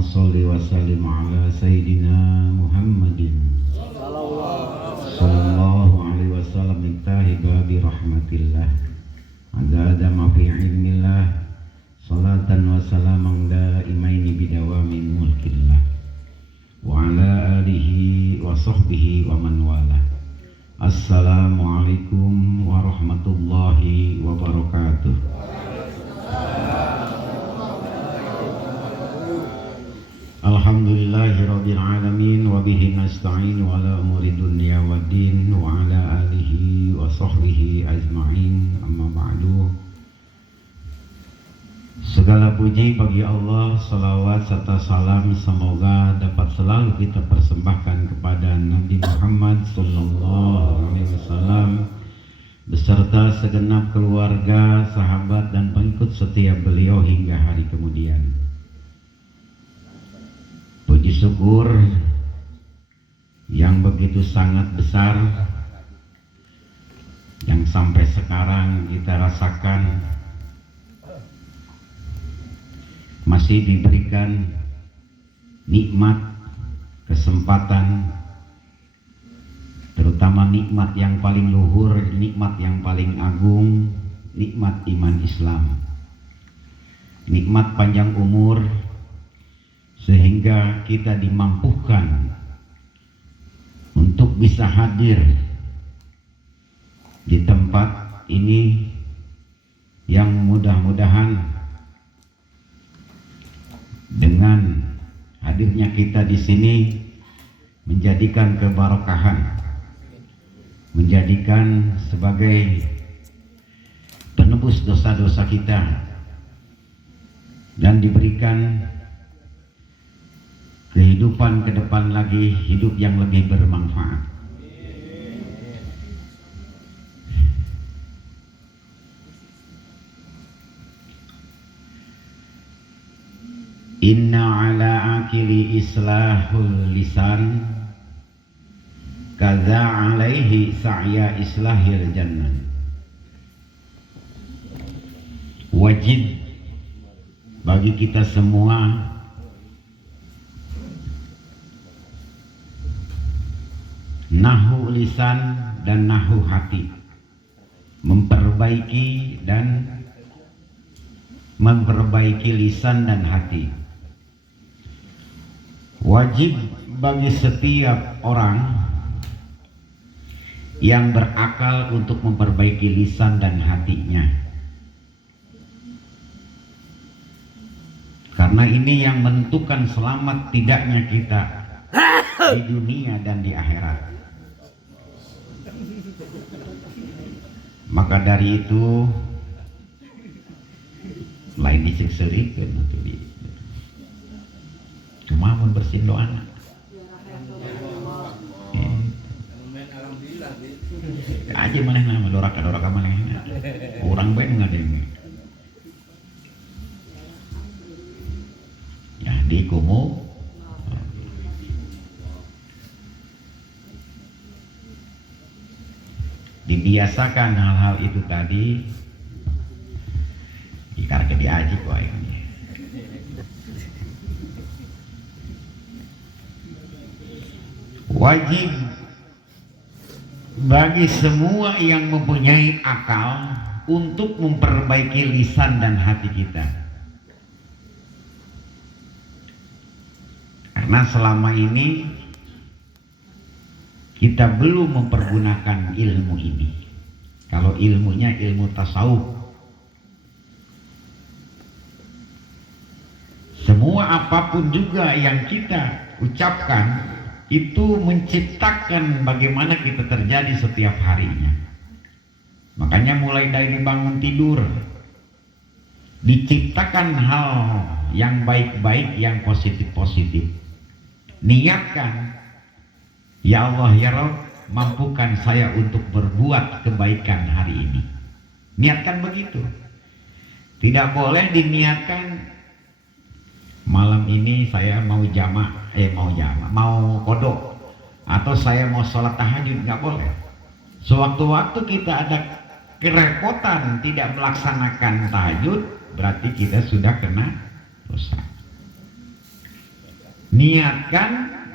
Allahumma salli wa sallim ala Sayyidina Muhammadin sallallahu alaihi wasallam miftahi babi rahmatillah adada ma fi ilmillah salatan wa salaman daimaini bidawami mulkillah wa ala alihi wa sahbihi wa man wala. Assalamualaikum warahmatullahi wabarakatuh. Alhamdulillahirabbil alamin wa bihi nasta'in wa ala umuri dunya waddin wa ala alihi wa sahbihi ajma'in, amma ba'du. Segala puji bagi Allah, salawat serta salam semoga dapat selalu kita persembahkan kepada Nabi Muhammad sallallahu alaihi wasallam beserta segenap keluarga, sahabat dan pengikut setia beliau hingga hari kemudian. Puji syukur yang begitu sangat besar yang sampai sekarang kita rasakan masih diberikan nikmat, kesempatan, terutama nikmat yang paling luhur, nikmat yang paling agung, nikmat iman Islam, nikmat panjang umur, sehingga kita dimampukan untuk bisa hadir di tempat ini yang mudah-mudahan dengan hadirnya kita di sini menjadikan keberkahan, menjadikan sebagai penebus dosa-dosa kita dan diberikan kehidupan ke depan lagi, hidup yang lebih bermanfaat. Inna ala akili islahul lisan kaza alaihi sa'ya islahil jannah. Wajib bagi kita semua nahu lisan dan nahu hati, memperbaiki lisan dan hati. Wajib bagi setiap orang yang berakal untuk memperbaiki lisan dan hatinya, karena ini yang menentukan selamat tidaknya kita di dunia dan di akhirat. Maka dari itu lain disekserikan atau di cuma mau bersihin doa anak. Aja mana nama doraka mana orang baik ngadeng. Ya di kumu dibiasakan hal-hal itu tadi ikar ke diaji kok ini. Wajib bagi semua yang mempunyai akal untuk memperbaiki lisan dan hati kita, karena selama ini kita belum mempergunakan ilmu ini. Kalau ilmunya ilmu tasawuf, semua apapun juga yang kita ucapkan itu menciptakan bagaimana kita terjadi setiap harinya. Makanya mulai dari bangun tidur diciptakan hal yang baik-baik, yang positif-positif. Niatkan, ya Allah ya Rabb, mampukan saya untuk berbuat kebaikan hari ini. Niatkan begitu. Tidak boleh diniatkan malam ini saya mau mau kodok, atau saya mau sholat tahajud, nggak boleh. Sewaktu-waktu kita ada kerepotan tidak melaksanakan tahajud, berarti kita sudah kena dosa. Niatkan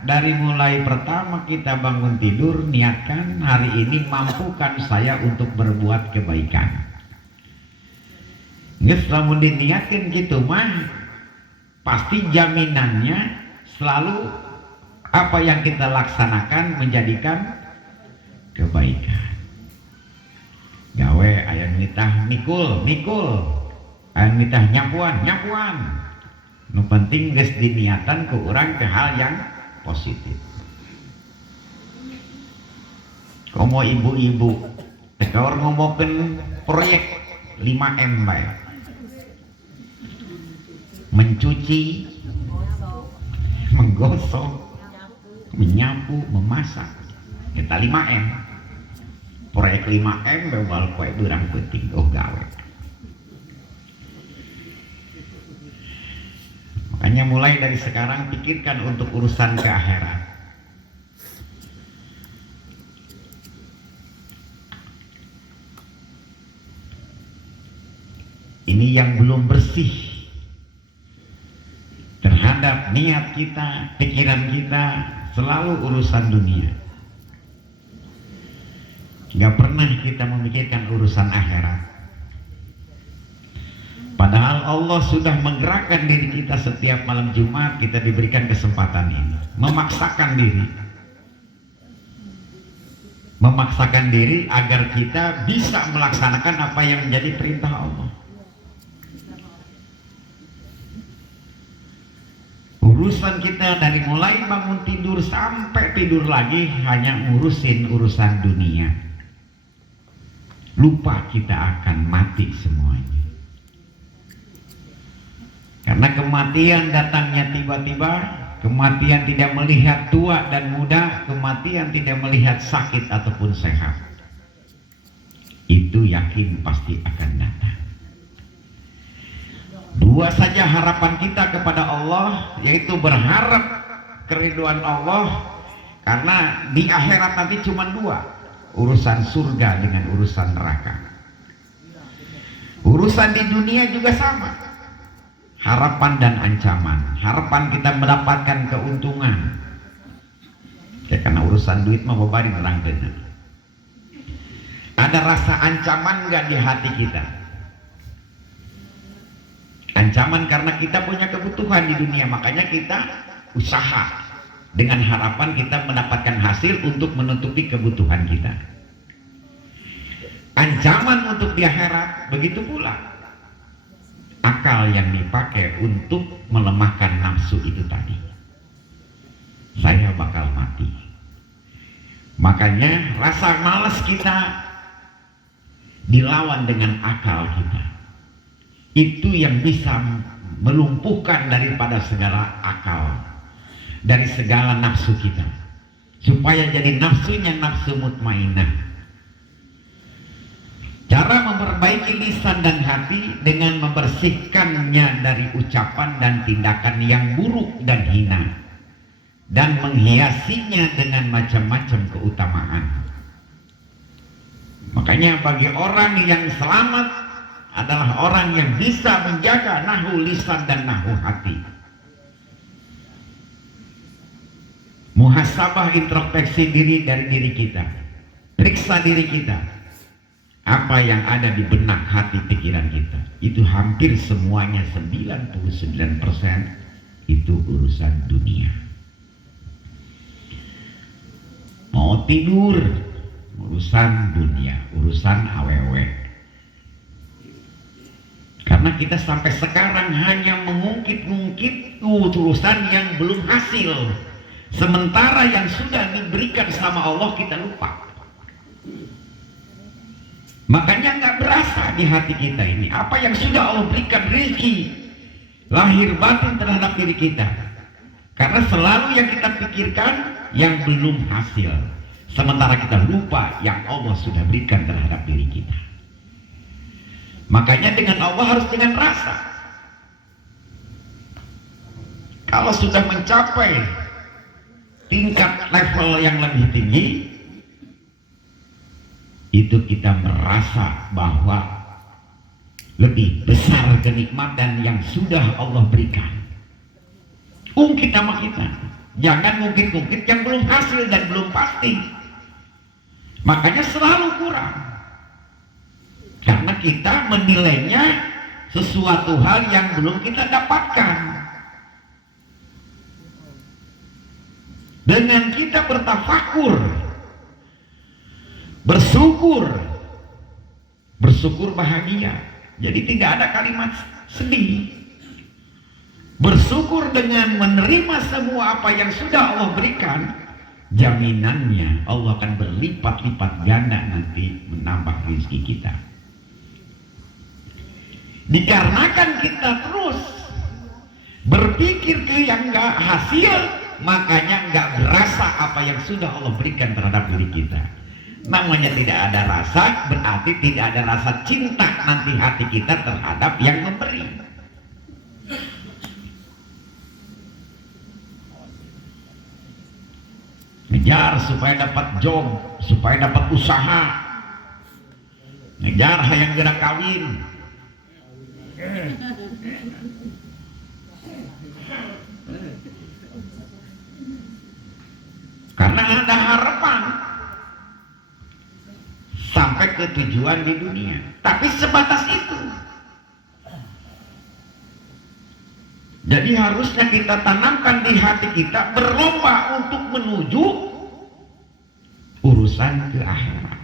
dari mulai pertama kita bangun tidur, niatkan hari ini mampukan saya untuk berbuat kebaikan. Nges lamun diniatkan gitu mah pasti jaminannya selalu apa yang kita laksanakan menjadikan kebaikan. Gawe aya nitah mikul aya nitah nyapuan. Nu penting geus diniatan ke urang ke hal yang positif. Komo ibu-ibu tekor ngomongkeun proyek 5M bae. Mencuci, menggosok, menyapu, memasak. Kita 5M. Proyek 5M bebal poe beurang penting gawe. Makanya mulai dari sekarang pikirkan untuk urusan ke akhirat. Ini yang belum bersih terhadap niat kita, pikiran kita selalu urusan dunia. Gak pernah kita memikirkan urusan akhirat. Padahal Allah sudah menggerakkan diri kita setiap malam Jumat, kita diberikan kesempatan ini. Memaksakan diri agar kita bisa melaksanakan apa yang menjadi perintah Allah. Urusan kita dari mulai bangun tidur sampai tidur lagi hanya ngurusin urusan dunia. Lupa kita akan mati semuanya. Karena kematian datangnya tiba-tiba, kematian tidak melihat tua dan muda, kematian tidak melihat sakit ataupun sehat. Itu yakin pasti akan datang. Dua saja harapan kita kepada Allah, yaitu berharap keriduan Allah, karena di akhirat nanti cuma dua, urusan surga dengan urusan neraka. Urusan di dunia juga sama, harapan dan ancaman. Harapan kita mendapatkan keuntungan, ya, karena urusan duit mah babari nerang bener. Ada rasa ancaman gak di hati kita? Ancaman karena kita punya kebutuhan di dunia, makanya kita usaha dengan harapan kita mendapatkan hasil untuk menutupi kebutuhan kita. Ancaman untuk di akhirat begitu pula. Akal yang dipakai untuk melemahkan nafsu itu tadi. Saya bakal mati. Makanya rasa malas kita dilawan dengan akal kita. Itu yang bisa melumpuhkan daripada segala akal, dari segala nafsu kita, supaya jadi nafsunya nafsu mutmainah. Cara memperbaiki lisan dan hati dengan membersihkannya dari ucapan dan tindakan yang buruk dan hina, dan menghiasinya dengan macam-macam keutamaan. Makanya bagi orang yang selamat adalah orang yang bisa menjaga nahu lisan dan nahu hati. Muhasabah, introspeksi diri dari diri kita. Periksa diri kita. Apa yang ada di benak hati pikiran kita. Itu hampir semuanya 99% itu urusan dunia. Mau tidur, urusan dunia, urusan awewe. Karena kita sampai sekarang hanya mengungkit-ungkit urusan yang belum hasil, sementara yang sudah diberikan sama Allah kita lupa. Makanya nggak berasa di hati kita ini apa yang sudah Allah berikan rezeki lahir batin terhadap diri kita. Karena selalu yang kita pikirkan yang belum hasil, sementara kita lupa yang Allah sudah berikan terhadap diri kita. Makanya dengan Allah harus dengan rasa. Kalau sudah mencapai tingkat level yang lebih tinggi, itu kita merasa bahwa lebih besar kenikmatan yang sudah Allah berikan. Ungkit nama kita. Jangan ngungkit-ngungkit yang belum hasil dan belum pasti. Makanya selalu kurang. Karena kita menilainya sesuatu hal yang belum kita dapatkan. Dengan kita bertafakur, bersyukur bahagia. Jadi tidak ada kalimat sedih. Bersyukur dengan menerima semua apa yang sudah Allah berikan, jaminannya Allah akan berlipat-lipat ganda nanti menambah rezeki kita. Dikarenakan kita terus berpikir ke yang gak hasil, makanya gak berasa apa yang sudah Allah berikan terhadap diri kita. Namanya tidak ada rasa, berarti tidak ada rasa cinta nanti hati kita terhadap yang memberi. Ngejar supaya dapat job, supaya dapat usaha, ngejar hayang gerak kawin. Karena ada harapan sampai ke tujuan di dunia, tapi sebatas itu. Jadi harusnya kita tanamkan di hati kita berlomba untuk menuju urusan ke akhirat.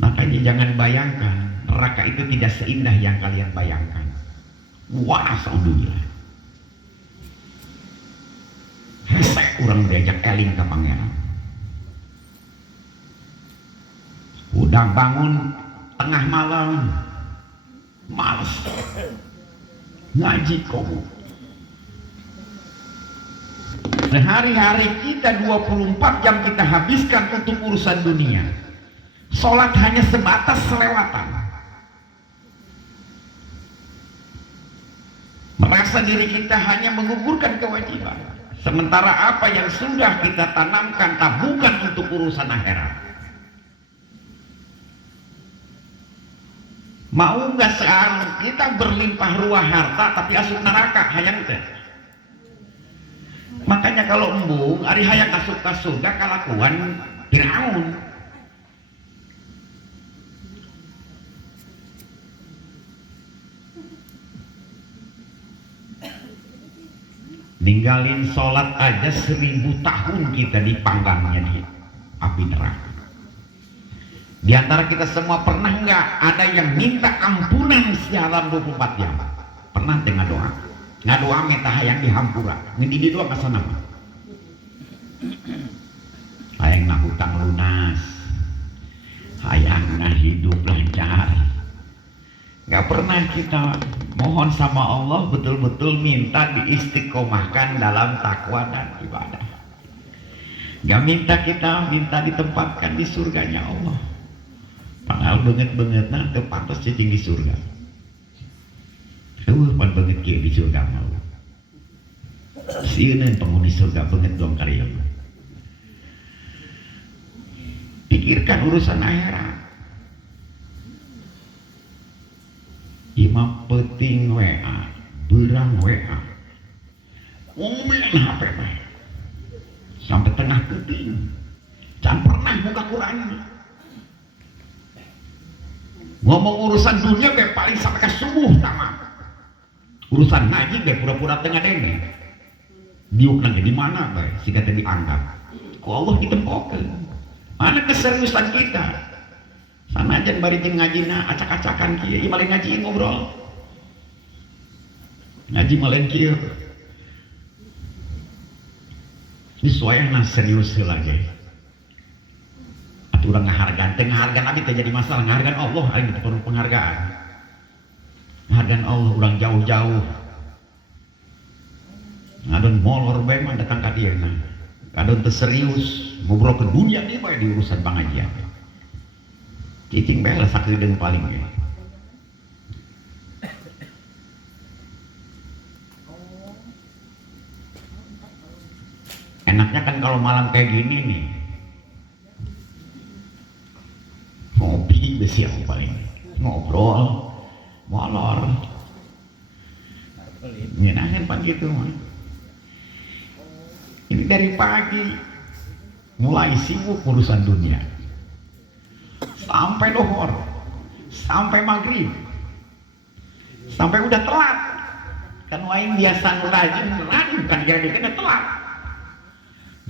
Makanya jangan bayangkan neraka itu tidak seindah yang kalian bayangkan. Wah, alhamdulillah. Hesek kurang diajak eling ke pangeran. Udah bangun tengah malam, males ngaji kamu. Sehari-hari kita 24 jam kita habiskan untuk urusan dunia. Sholat hanya sebatas selewatan. Merasa diri kita hanya menggugurkan kewajiban. Sementara apa yang sudah kita tanamkan tabungan untuk urusan akhirat. Mau nggak sekarang kita berlimpah ruah harta tapi asup neraka hayang teh. Makanya kalau embung ari hayang asup ka surga kalakuan Firaun. Ninggalin sholat aja 1000 tahun kita dipanggangnya di api neraka. Di antara kita semua pernah nggak ada yang minta ampunan dalam 24 jam? Pernah dengan doa? Ngadoa minta hayang dihampura. Ngidi doa kesana. Hayang na hutang lunas. Hayang na hidup lancar. Nggak pernah kita mohon sama Allah betul-betul minta diistiqomahkan dalam takwa dan ibadah. Nggak minta kita minta ditempatkan di surganya Allah. Pangal banget nah pantas cacing di surga. Pan banget kia di surga mau. Sieun penghuni surga banget dong karya. Pikirkan urusan akhirat. Imam peting WA, berang WA. Ngomongin HP sampai tengah keting. Jangan pernah buka Quran. Ngomong urusan dunia be paling sampai ke subuh tamat. Urusan ngaji be pura-pura tengah dene. Diuk nanti di mana be? Si kata diangkat. Ku Allah ditempokeun. Mana keseriusan kita? Sana aja barikin ngajina acak-acakan kieu, ieu malih ngaji ngobrol. Ngaji malih kieu. Disuayana serius heula ge. Urang ngahargaan abi teh jadi masalah, ngahargaan Allah ari teh perlu penghargaan. Ngahargaan Allah urang jauh-jauh. Ngadon molor bae mah datang ka dieu na. Kadon teu serius, ngobrol ke dunia ieu bae di urusan pangajian. Cicing bae sakedeung paling ge. Enaknya kan kalau malam kayak gini nih. Ngopi besi yang paling ngobrol molor Nyenangin pan gitu mah. Ini dari pagi mulai sibuk urusan dunia sampai dohor, sampai maghrib, sampai udah telat. Kan wain biasa rajin kan kira-kira telat.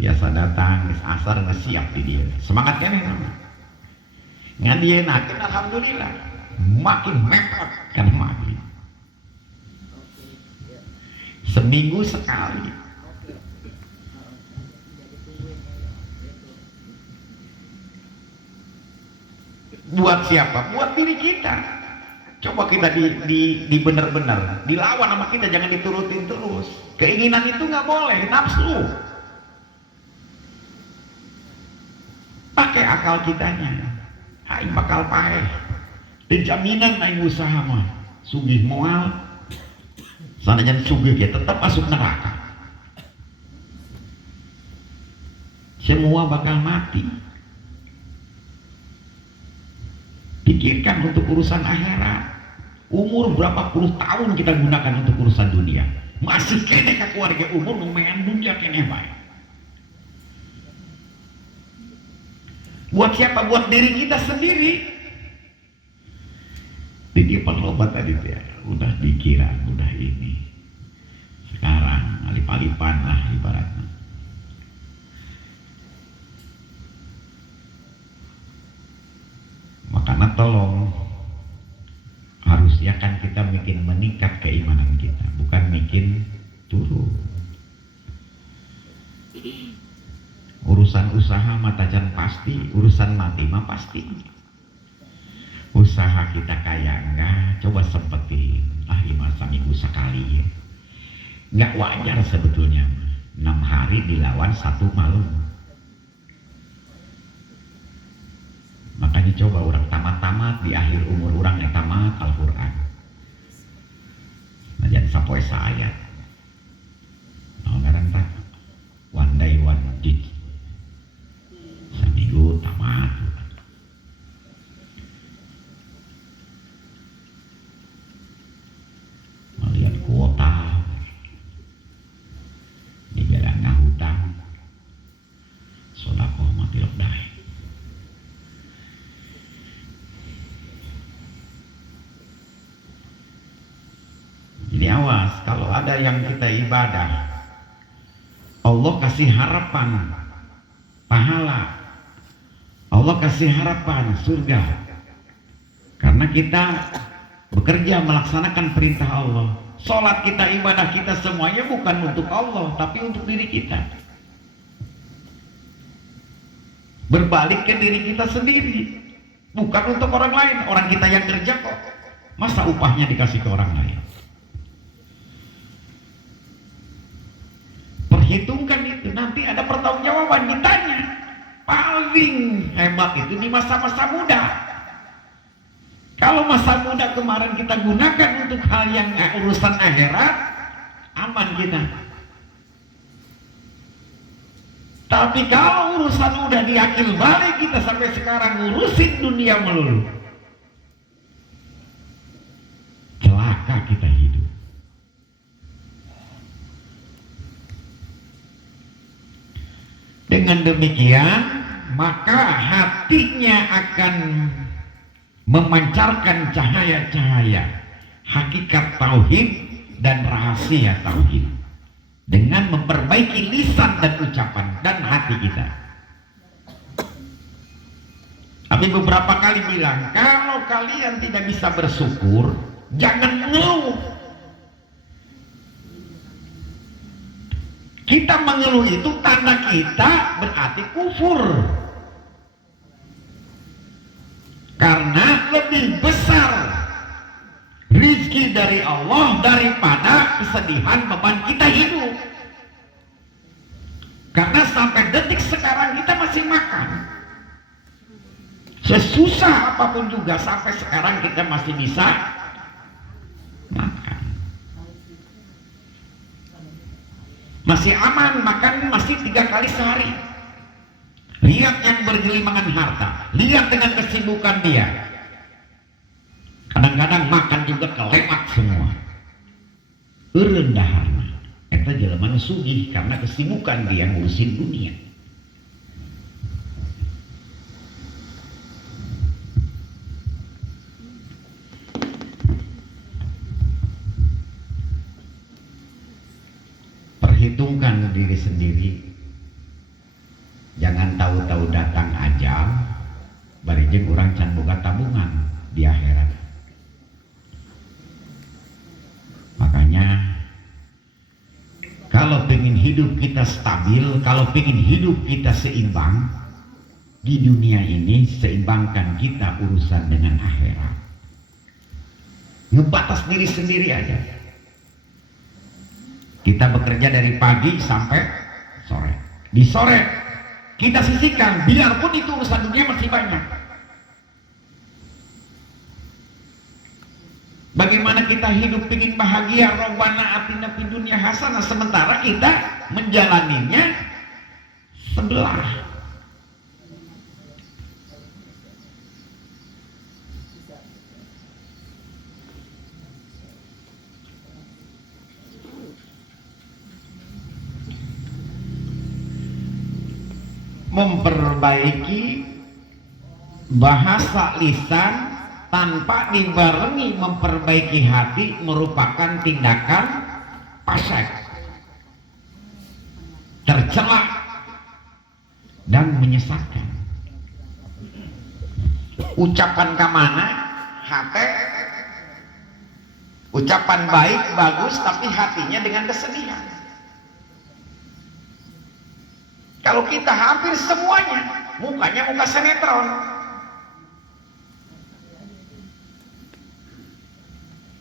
Biasa datang asar siap di dia. Semangat kan nama. Ngadienakeun alhamdulillah. Makin mepet kan maghrib. Seminggu sekali. Buat siapa? Buat diri kita. Coba kita di bener-bener dilawan sama kita, jangan diturutin terus. Keinginan itu nggak boleh, nafsu. Pakai akal kitanya. Hai bakal paeh. Dan jaminan naik usaha mah sugih moal. Sanajan sugih dia tetap masuk neraka. Semua bakal mati. Pikirkan untuk urusan akhirat. Umur berapa puluh tahun kita gunakan untuk urusan dunia. Masih kene ka keluarga umur lumayan dunia kene bae. Buat siapa? Buat diri kita sendiri. Jadi perlobat tadi ya, udah dikira, udah ini. Sekarang alip-alipan lah ibaratnya. Makanya tolong harusnya kan kita bikin meningkat keimanan kita, bukan bikin turun. Urusan usaha matajan pasti, urusan mati mah pasti. Usaha kita kaya enggak, coba sempetin lah 5 seminggu sekali ya. Enggak wajar sebetulnya 6 hari dilawan 1 malam. Makanya coba orang tamat-tamat di akhir umur orang yang tamat Al-Quran. Nah jangan sampai saya. Nah ngaran tak one day one day. Seminggu tamat. Melihat kuota dibilang ngahutang sodakoh mati lokdai. Jadi awas kalau ada yang kita ibadah Allah kasih harapan pahala, Allah kasih harapan surga karena kita bekerja melaksanakan perintah Allah. Sholat kita, ibadah kita semuanya bukan untuk Allah tapi untuk diri kita. Berbalik ke diri kita sendiri, bukan untuk orang lain. Orang kita yang kerja kok, masa upahnya dikasih ke orang lain? Perhitungkan itu, nanti ada pertanggungjawaban, ditanya. Paling hebat itu di masa-masa muda. Kalau masa muda kemarin kita gunakan untuk hal yang urusan akhirat, aman kita. Tapi kalau urusan udah diakil balik kita sampai sekarang ngurusin dunia melulu, celaka kita hidup. Dengan demikian maka hatinya akan memancarkan cahaya-cahaya hakikat tauhid dan rahasia tauhid dengan memperbaiki lisan dan ucapan dan hati kita. Tapi beberapa kali bilang, kalau kalian tidak bisa bersyukur, jangan ngeluh. Kita mengeluh itu tanda kita berarti kufur. Karena lebih besar rizki dari Allah daripada kesedihan beban kita hidup. Karena sampai detik sekarang kita masih makan. Sesusah apapun juga sampai sekarang kita masih bisa makan. Masih aman makan, masih 3 kali sehari. Lihat yang bergelimangan harta, lihat dengan kesibukan dia. Kadang-kadang makan juga kelewat semua. Rendaharna eta jelema nu sugih karena kesibukan dia ngurusin dunia. Perhitungkan diri sendiri, jangan tahu-tahu datang ajal bari jeung urang can boga tabungan di akhirat. Makanya kalau pengen hidup kita stabil, kalau pengen hidup kita seimbang di dunia ini, seimbangkan kita urusan dengan akhirat. Ngebatas diri sendiri aja. Kita bekerja dari pagi sampai sore. Di sore kita sisihkan, biarpun itu urusan dunia masih banyak. Bagaimana kita hidup ingin bahagia, robbana atina fid dunya hasanah, sementara kita menjalaninya sebelah. Memperbaiki bahasa lisan tanpa dibarengi memperbaiki hati merupakan tindakan fasik, tercela dan menyesatkan. Ucapan kamana hati, ucapan baik bagus tapi hatinya dengan kesedihan. Kalau kita hampir semuanya mukanya muka sinetron,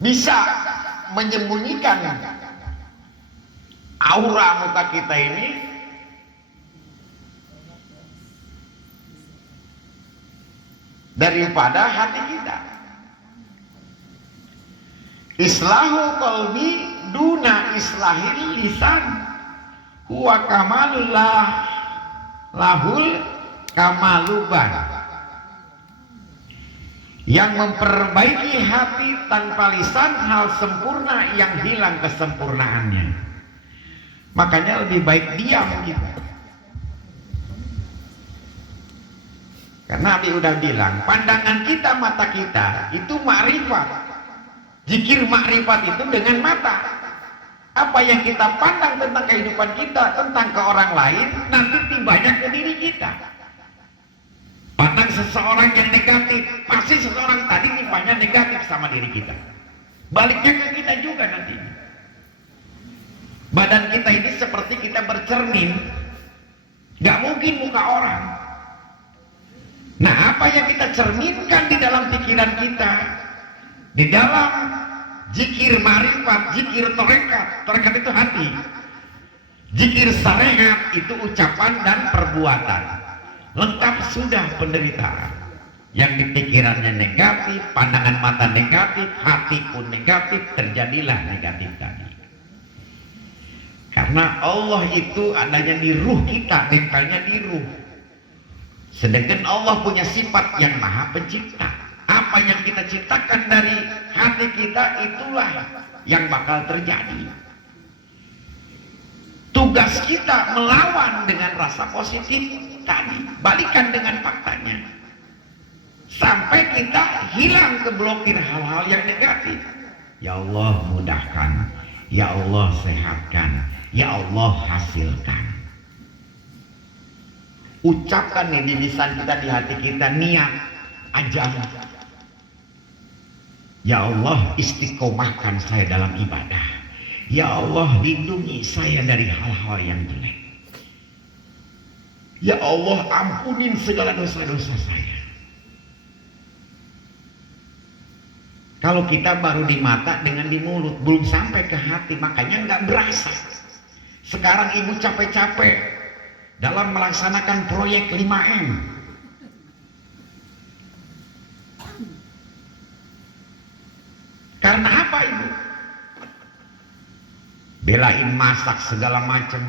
bisa menyembunyikan aura muka kita ini daripada hati kita. Islahu qalbi duna islahil lisan huwa kamalullah lahul kamaluban. Yang memperbaiki hati tanpa lisan hal sempurna yang hilang kesempurnaannya. Makanya lebih baik diam kita. Karena Nabi udah bilang, pandangan kita, mata kita itu makrifat. Zikir makrifat itu dengan mata. Apa yang kita pandang tentang kehidupan kita, tentang ke orang lain, nanti timbanya ke diri kita. Pandang seseorang yang negatif, pasti seseorang tadi timbanya negatif sama diri kita. Baliknya ke kita juga nanti. Badan kita ini seperti kita bercermin, gak mungkin muka orang. Nah, apa yang kita cerminkan di dalam pikiran kita, di dalam zikir marifat, zikir torekat itu hati, zikir sarehat itu ucapan dan perbuatan, lengkap sudah penderitaan. Yang di pikirannya negatif, pandangan mata negatif, hati pun negatif, terjadilah negatif tadi. Karena Allah itu adanya di ruh kita, nempelnya di ruh. Sedangkan Allah punya sifat yang maha pencipta. Apa yang kita ciptakan dari hati kita, itulah yang bakal terjadi. Tugas kita melawan dengan rasa positif tadi, balikan dengan faktanya, sampai kita hilang keblokir hal-hal yang negatif. Ya Allah mudahkan, ya Allah sehatkan, ya Allah hasilkan. Ucapkan nih di lisan kita, di hati kita, niat aja. Ya Allah istiqomahkan saya dalam ibadah. Ya Allah lindungi saya dari hal-hal yang jelek. Ya Allah ampunin segala dosa-dosa saya. Kalau kita baru di mata dengan di mulut, belum sampai ke hati, makanya nggak berasa. Sekarang ibu capek-capek dalam melaksanakan proyek 5M. Karena apa ibu? Belain masak segala macam.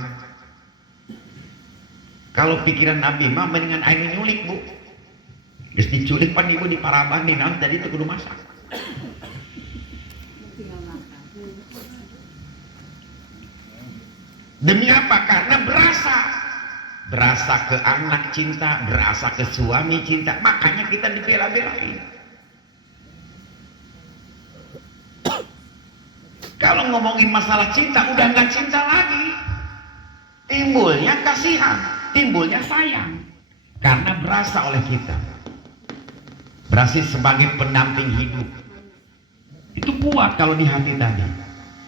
Kalau pikiran Nabi mah mendingan air nyulik bu. Terus diculik pan ibu di Paraban nih, nanti tadi itu kudu masak. Demi apa? Karena berasa ke anak cinta, berasa ke suami cinta, makanya kita dibela-belain. Kalau ngomongin masalah cinta, udah nggak cinta lagi, timbulnya kasihan, timbulnya sayang, karena berasa oleh kita, berasa sebagai pendamping hidup. Itu kuat kalau di hati tadi.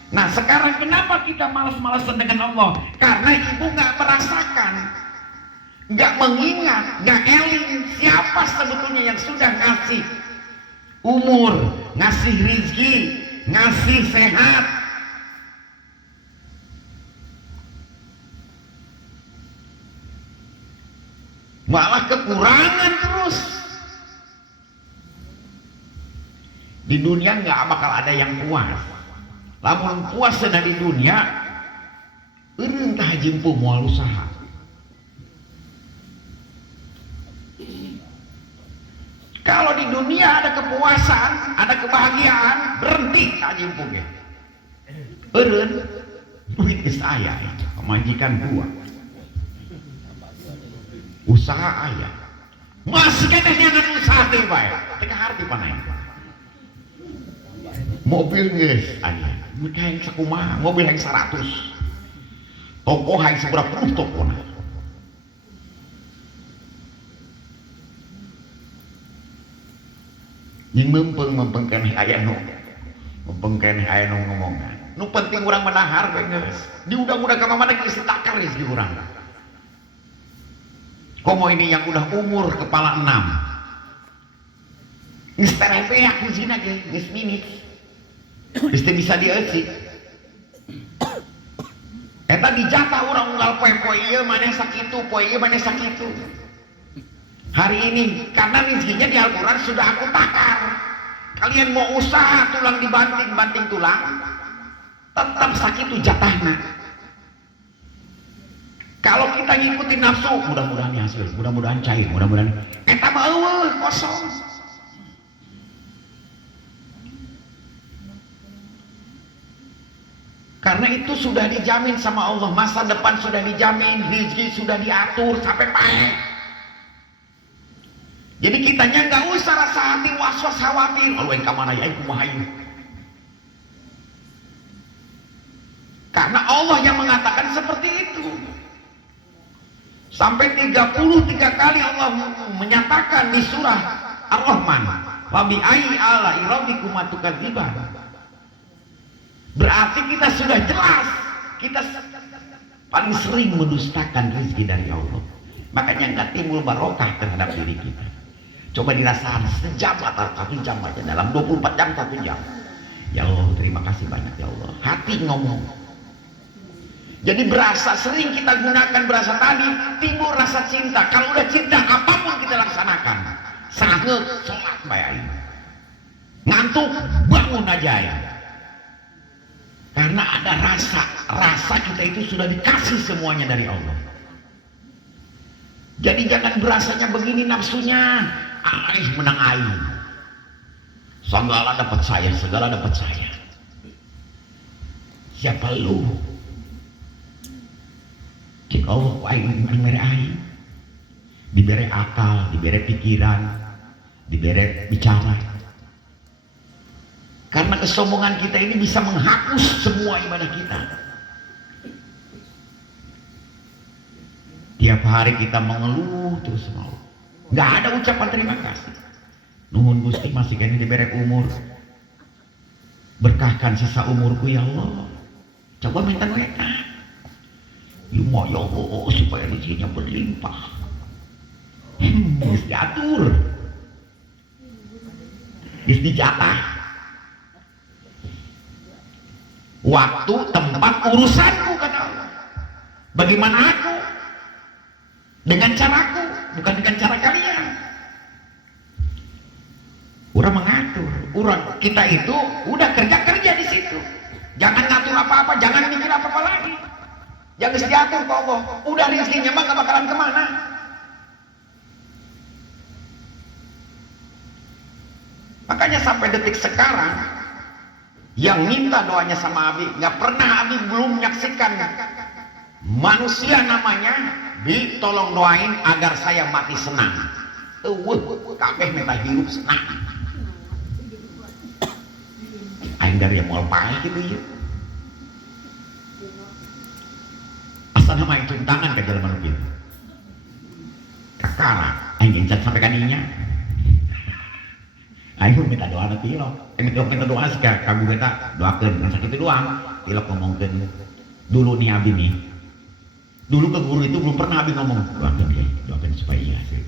Nah sekarang kenapa kita malas-malasan dengan Allah? Karena ibu nggak merasakan, nggak mengingat, nggak eling siapa sebetulnya yang sudah ngasih umur, ngasih rizki, ngasih sehat. Malah kekurangan terus. Di dunia nggak bakal ada yang puas. Lamun puas di dunia, entah jempuh mual usaha. Kalau di dunia ada kepuasan, ada kebahagiaan, berhenti tak jempuhnya. Duit saya, majikan gua. Usaha ayah. Masih kena jangan usaha teh bae. Teka harti panai. Mobil geus aya. Mereka yang sakumaha, mobil yang 100. Toko yang seberapa puluh tokona. Yang mempeng kan aya nu. Mempeng kan aya nu ngomongan. Nu penting urang menahar geus. Di udang-udang ka mana geus takar geus di urang. Komo ini yang udah umur kepala 6. Geus terepeak di sini ge, geus minis. Geus bisa dieusi. Eta dijatah urang unggal poe-poe ieu maneh sakitu, poe ieu maneh sakitu. Hari ini karena rezekinya di Al-Qur'an sudah aku takar. Kalian mau usaha tulang dibanting tulang, tetap sakitu jatahna. Kalau kita ngikutin nafsu, mudah-mudahan hasil, mudah-mudahan cair, mudah-mudahan eta mah eueuh kosong. Karena itu sudah dijamin sama Allah, masa depan sudah dijamin, rezeki sudah diatur sampai pae. Jadi kitanya nggak usah rasa hati was-was khawatir, lalu yang kemana ya, kumaha ieu. Karena Allah yang mengatakan seperti itu. Sampai 33 kali Allah menyatakan di surah Ar-Rahman, wa bi ayyi ala'i rabbikum tukadziban. Berarti kita sudah jelas, kita paling sering mendustakan rezeki dari Allah. Makanya nggak timbul barokah terhadap diri kita. Coba dirasakan sejam atau 1 jam aja, dalam 24 jam 1 jam. Ya Allah, terima kasih banyak ya Allah. Hati ngomong. Jadi berasa sering kita gunakan berasa tadi, timbul rasa cinta. Kalau udah cinta, apapun kita laksanakan. Sangat sholat bayarin. Ngantuk, bangun aja ya. Karena ada rasa kita itu sudah dikasih semuanya dari Allah. Jadi jangan berasanya begini nafsunya, aih menang aing. Segala dapat saya, segala dapat saya. Siapa lu? Jika Allah aing diberi aing, diberi akal, diberi pikiran, diberi bicara. Karena kesombongan kita ini bisa menghapus semua ibadah kita. Tiap hari kita mengeluh terus mau. Nggak ada ucapan terima kasih. Nuhun Gusti masih kini diberi umur. Berkahkan sisa umurku ya Allah. Coba minta mereka. You mau ya Allah supaya rezekinya berlimpah. Harus diatur. Harus dijatah. Waktu, tempat, urusanku kata Allah. Bagaimana aku? Dengan caraku, bukan dengan cara kalian. Orang mengatur, orang kita itu udah kerja di situ. Jangan ngatur apa-apa, jangan mikir apa-apa lagi. Jangan diatur kok Allah. Udah rezekinya mah gak bakalan kemana. Makanya sampai detik sekarang, yang minta doanya sama Abi, nggak pernah Abi belum menyaksikan manusia namanya, Bi tolong doain agar saya mati senang. Kabeh minta hidup senang. Aing dari yang mau paeh gitu ya. Asal nama yang cium tangan ke jalan manusia. Kakak, aing gencat sampai kaninya. Aing minta doa nanti lo. Minta doa sih kamu kita doakan. Sakit itu doang. Tilok ngomongkan. Dulu nih Abi nih. Dulu ke guru itu belum pernah Abi ngomong doakan supaya iya sih.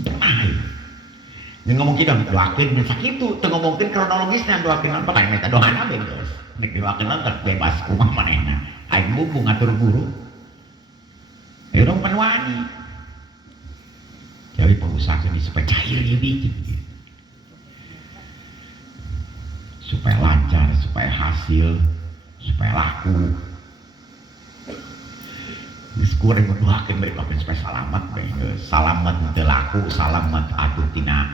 Pernah ya. Dia ngomong kita doakan dan sakit itu. Ngomongin kronologisnya doakan apa? Aing minta doa Abi guys. Nek doakan nanti bebas kumah manehna. Aing buku ngatur guru. Dong penwani. Jadi pengusaha ini supaya cair dia bikin. Supaya lancar, supaya hasil, supaya laku. Geus kurang berdoakeun bae supaya selamat bae. Salamet teu laku, salamet atuh tina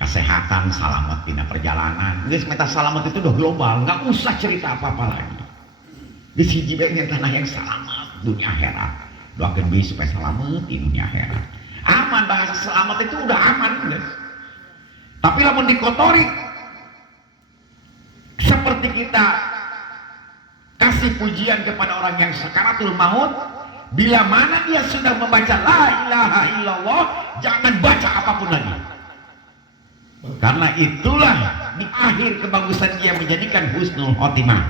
kesehatan, salamet tina perjalanan. Geus meta salamet itu udah global, enggak usah cerita apa-apa lagi. Geus hiji bae nya tanah yang selamat dunia akhirat. Doakeun bae supaya selamat di dunia akhirat. Aman, bahasa selamat itu udah aman, guys. Tapi lamun dikotori seperti kita kasih pujian kepada orang yang sakaratul maut, bila mana dia sudah membaca la ilaha illallah, jangan baca apapun lagi. Karena itulah di akhir kebagusan dia menjadikan husnul khotimah.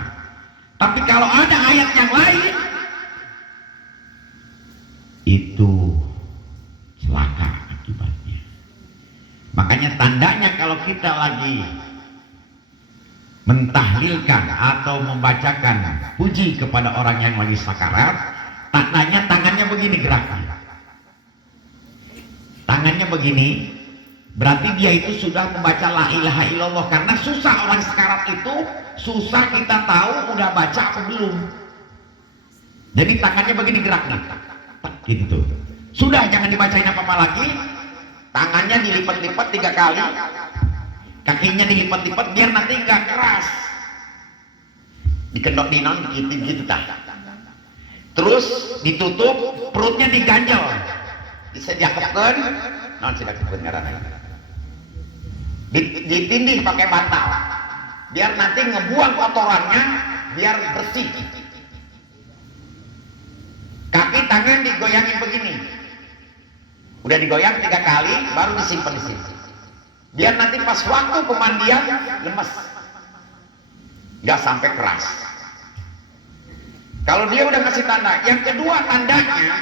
Tapi kalau ada ayat yang lain, itu celaka akibatnya. Makanya tandanya kalau kita lagi mentahlilkan atau membacakan puji kepada orang yang lagi sakarat, tandanya tangannya begini gerakkan. Tangannya begini, berarti dia itu sudah membaca la ilaha illallah. Karena susah orang sakarat itu, susah kita tahu udah baca apa belum. Jadi tangannya begini geraknya, gitu. Sudah, jangan dibacain apa-apa lagi. Tangannya dilipat-lipat 3 kali, kakinya dilipat-lipat biar nanti nggak keras. Dikendok dinon gitu tah. Terus ditutup, perutnya diganjel. Bisa diakepkeun, non sih diakepkeun ngaranna. Ditindih pakai bantal. Biar nanti ngebuang kotorannya, biar bersih. Kaki tangan digoyangin begini. Udah digoyang 3 kali, baru disimpan di sini. Biar nanti pas waktu pemandian lemes, nggak sampai keras. Kalau dia udah ngasih tanda, yang kedua tandanya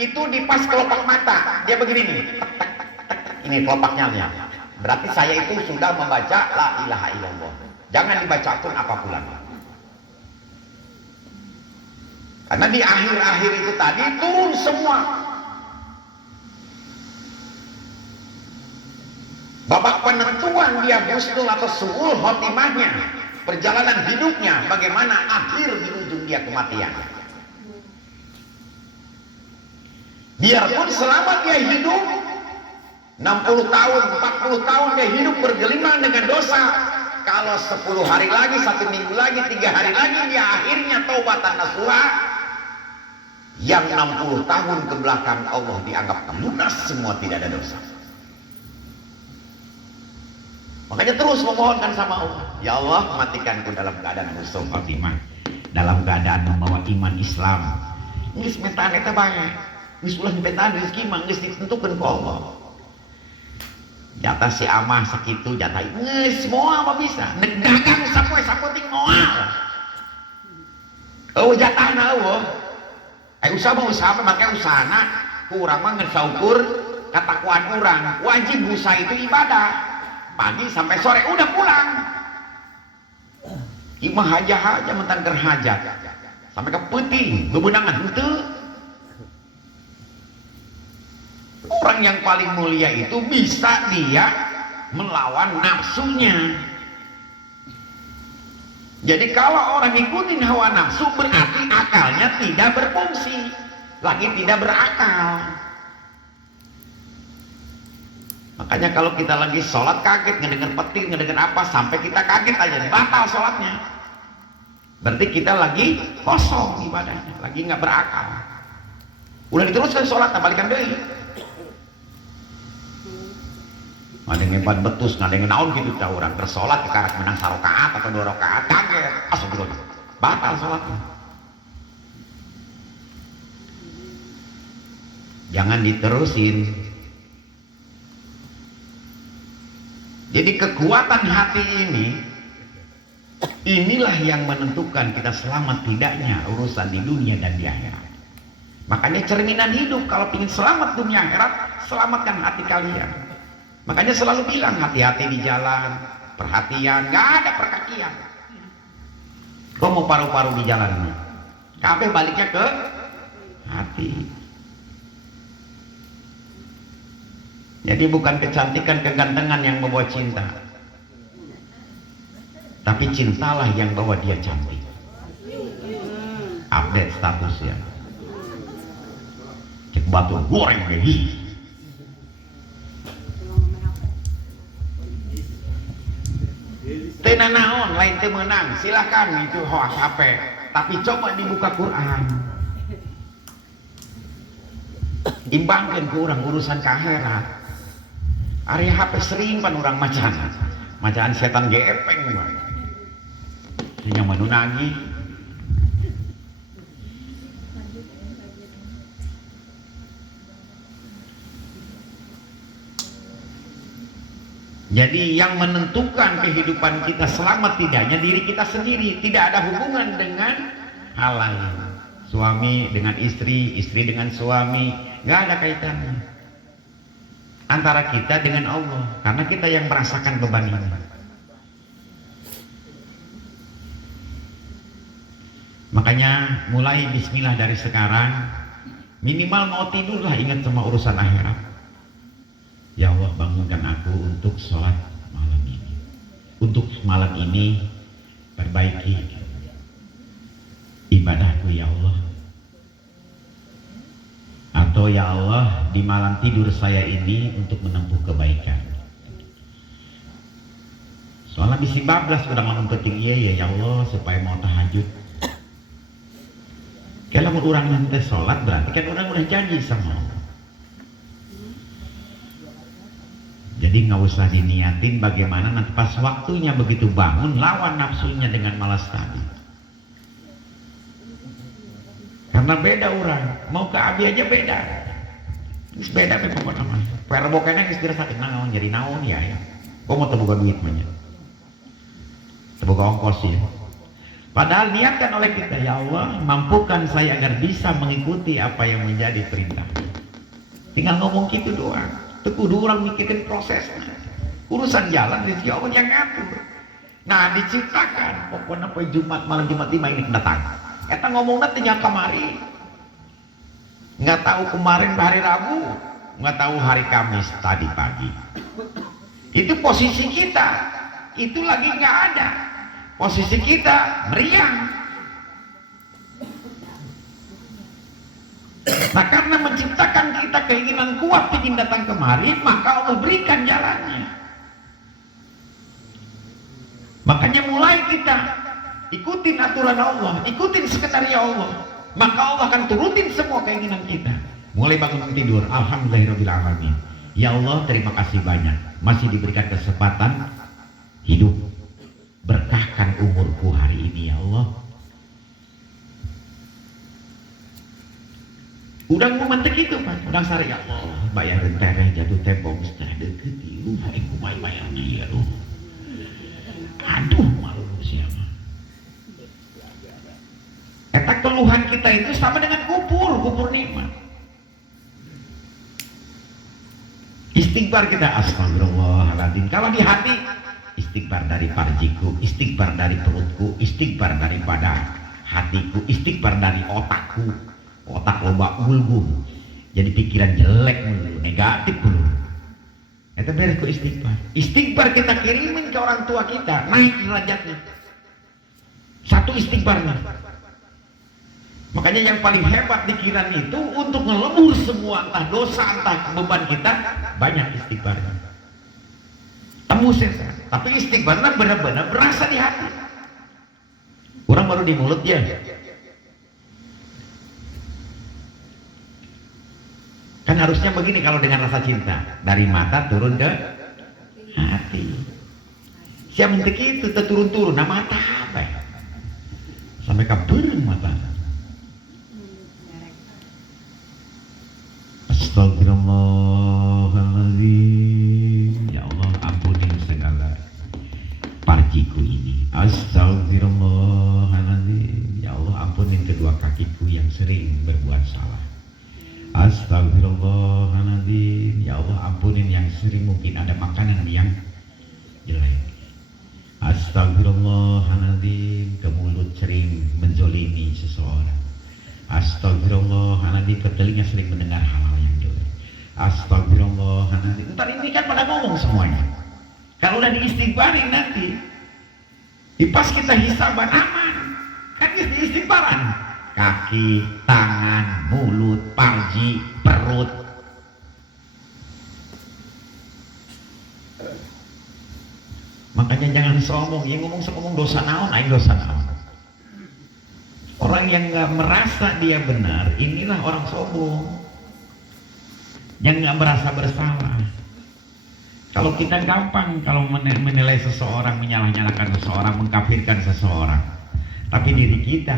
itu di pas kelopak mata, dia begini nih, ini kelopaknya lihat. Berarti saya itu sudah membaca la ilaha illallah. Jangan dibaca pun apapun lagi. Karena di akhir-akhir itu tadi turun semua. Babak penentuan dia husnul atau su'ul khotimahnya, perjalanan hidupnya, bagaimana akhir di ujung dia kematian. Biarpun selama dia hidup 60 tahun, 40 tahun dia hidup bergelimang dengan dosa, kalau 10 hari lagi, 1 minggu lagi, 3 hari lagi dia akhirnya taubatan nasuha, yang 60 tahun ke belakang Allah dianggap lunas semua, tidak ada dosa. Makanya terus memohonkan sama Allah, ya Allah matikanku dalam keadaan husnul khotimah, dalam keadaan membawa iman Islam. Geus mentaan eta bae, geus ulah mentaan rezeki mah geus ditentukeun ku Allah. Jatah si amah sakitu, jatah geus moal mah bisa. Nek dagang sapoe sapoting moal. Eueuh jatahna eueuh. Usaha mah usaha mah make usahana, kurang mah ngeun saukur katakuan urang. Wajib usaha itu ibadah. Pagi sampai sore udah pulang. Imah haja mentan kerhajat sampai ke peuting bebenangan henteu. Orang yang paling mulia itu bisa dia melawan nafsunya. Jadi kalau orang ikutin hawa nafsu, berarti akalnya tidak berfungsi, lagi tidak berakal. Makanya kalau kita lagi sholat kaget, ngedenger petir, ngedenger apa, sampai kita kaget aja, batal sholatnya. Berarti kita lagi kosong ibadahnya, lagi nggak berakal. Udah diteruskan sholat, balikan deui. Ada yang ngempat betus, ada yang naon gitu cah orang tersolat kekarek menang 1 rakaat atau 2 rakaat, kaget, astagfirullah, batal sholatnya. Jangan diterusin. Jadi kekuatan hati inilah yang menentukan kita selamat tidaknya urusan di dunia dan di akhirat. Makanya cerminan hidup, kalau ingin selamat dunia akhirat, selamatkan hati kalian. Makanya selalu bilang hati-hati di jalan, perhatian, gak ada perkakian. Kau mau paru-paru di jalan, kabeh baliknya ke hati. Jadi bukan kecantikan, kegantengan yang membawa cinta, tapi cintalah yang bawa dia cantik. Update status ya. Cek batu goreng deh. Tena naon lain teu menang, silakan itu hoax HP, tapi coba dibuka Quran. Imbangkeun ku urang urusan ka akhirat. Ari HP sering pan urang macaan setan gepeng mah. Nya menunagi. Jadi yang menentukan kehidupan kita selamat tidaknya diri kita sendiri, tidak ada hubungan dengan hal lain. Suami dengan istri, istri dengan suami, nggak ada kaitannya. Antara kita dengan Allah, karena kita yang merasakan beban ini. Makanya mulai bismillah dari sekarang, minimal mau tidurlah ingat sama urusan akhirat. Ya Allah, bangunkan aku untuk sholat malam ini. Untuk malam ini perbaiki ibadahku ya Allah. Atau ya Allah, di malam tidur saya ini untuk menempuh kebaikan. Soalnya bisi bablas udah ngomong penting ya Allah supaya mau tahajud. Kalau orang nanti sholat berarti kan orang udah janji sama Allah. Jadi nggak usah diniatin bagaimana nanti pas waktunya begitu bangun lawan nafsunya dengan malas tadi. Karena beda orang, mau ke abi aja beda. Beda memang namanya. Perbokena geus dirasa naon jadi naon ya. Kok mau terbuka duit banyak. Terbuka ongkos ya. Padahal niatkan oleh kita, ya Allah, mampukan saya agar bisa mengikuti apa yang menjadi perintah. Tinggal ngomong gitu doang. Kudu orang mikirin prosesnya. Urusan jalan rezeki Allah yang ngatur. Nah diciptakan pokoknya poe Jumat malam Jumat 5 ini datang. Eta ngomongnya tinggal kemari. Nggak tahu kemarin hari Rabu, nggak tahu hari Kamis tadi pagi. Itu posisi kita. Itu lagi nggak ada. Posisi kita meriang. Nah karena menciptakan kita keinginan kuat ingin datang kemari, maka Allah berikan jalannya. Makanya mulai kita ikutin aturan Allah, ikutin skenario Allah, maka Allah akan turutin semua keinginan kita. Mulai bangun tidur, alhamdulillahirobbilalamin. Ya Allah, terima kasih banyak masih diberikan kesempatan hidup. Berkahkan umurku hari ini ya Allah. Udang memantek itu Pak, udang sari ya Allah, bayar rentere jatuh tempo mesti deket ieu, aku bayar dia lu. Aduh, malu siapa. Eta keluhan kita itu sama dengan kubur nikmat. Istighfar kita astagfirullahaladzim. Kalau di hati istighfar dari farjiku, istighfar dari perutku, istighfar daripada hatiku, istighfar dari otakku. Otak loba ulbu, jadi pikiran jelek mulu, negatif mulu. Itu beres ku istighfar. Istighfar kita kirimin ke orang tua kita, naik derajatnya. Satu istighfarnya. Makanya yang paling hebat pikiran itu untuk ngelebur semua entah dosa entah beban kita, banyak istighfarnya. Tembus ya, tapi istighfarnya benar-benar berasa di hati. Orang baru di mulut ya. Kan harusnya begini kalau dengan rasa cinta, dari mata turun ke hati. Siapa minta itu turun-turun, nah mata apa ya? Sampai kabureng mata. Astagfirullahaladzim. Ya Allah, ampunin segala parjiku ini. Astagfirullahaladzim. Ya Allah, ampunin kedua kakiku yang sering berbuat salah. Astagfirullahaladzim. Ya Allah, ampunin yang sering mungkin ada makanan yang jelek. Astagfirullahaladzim, ke mulut sering menzolimi seseorang. Astagfirullahaladzim, ke telinga sering mendengar hal-hal yang jelek. Astagfirullahaladzim. Ntar ini kan pada ngomong semuanya. Kalau udah diistighfarin nanti, pas kita hisaban aman. Kan istighfaran. Kaki, tangan, mulut, parji, perut. Makanya jangan sombong. Yang ngomong dosa naon, aing dosa naon. Orang yang nggak merasa dia benar, inilah orang sombong. Yang nggak merasa bersalah. Kalau kita gampang kalau menilai seseorang, menyalah-nyalahkan seseorang, mengkafirkan seseorang, tapi diri kita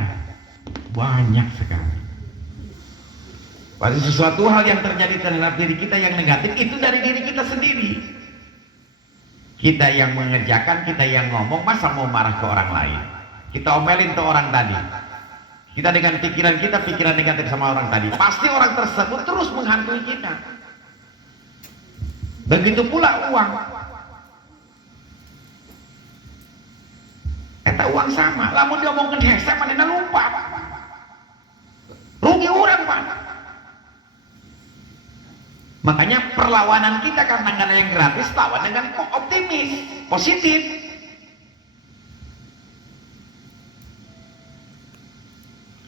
banyak sekali. Pasti sesuatu hal yang terjadi terhadap diri kita yang negatif itu dari diri kita sendiri. Kita yang mengerjakan, kita yang ngomong, masa mau marah ke orang lain? Kita omelin tuh orang tadi. Kita dengan pikiran kita, pikiran negatif sama orang tadi, pasti orang tersebut terus menghantui kita. Begitu pula uang. Eta uang sama, lamun dia omongkeun hese manehna lupa. Rugi orang, Pak. Makanya perlawanan kita karena nggak ada yang gratis, lawan dengan optimis, positif.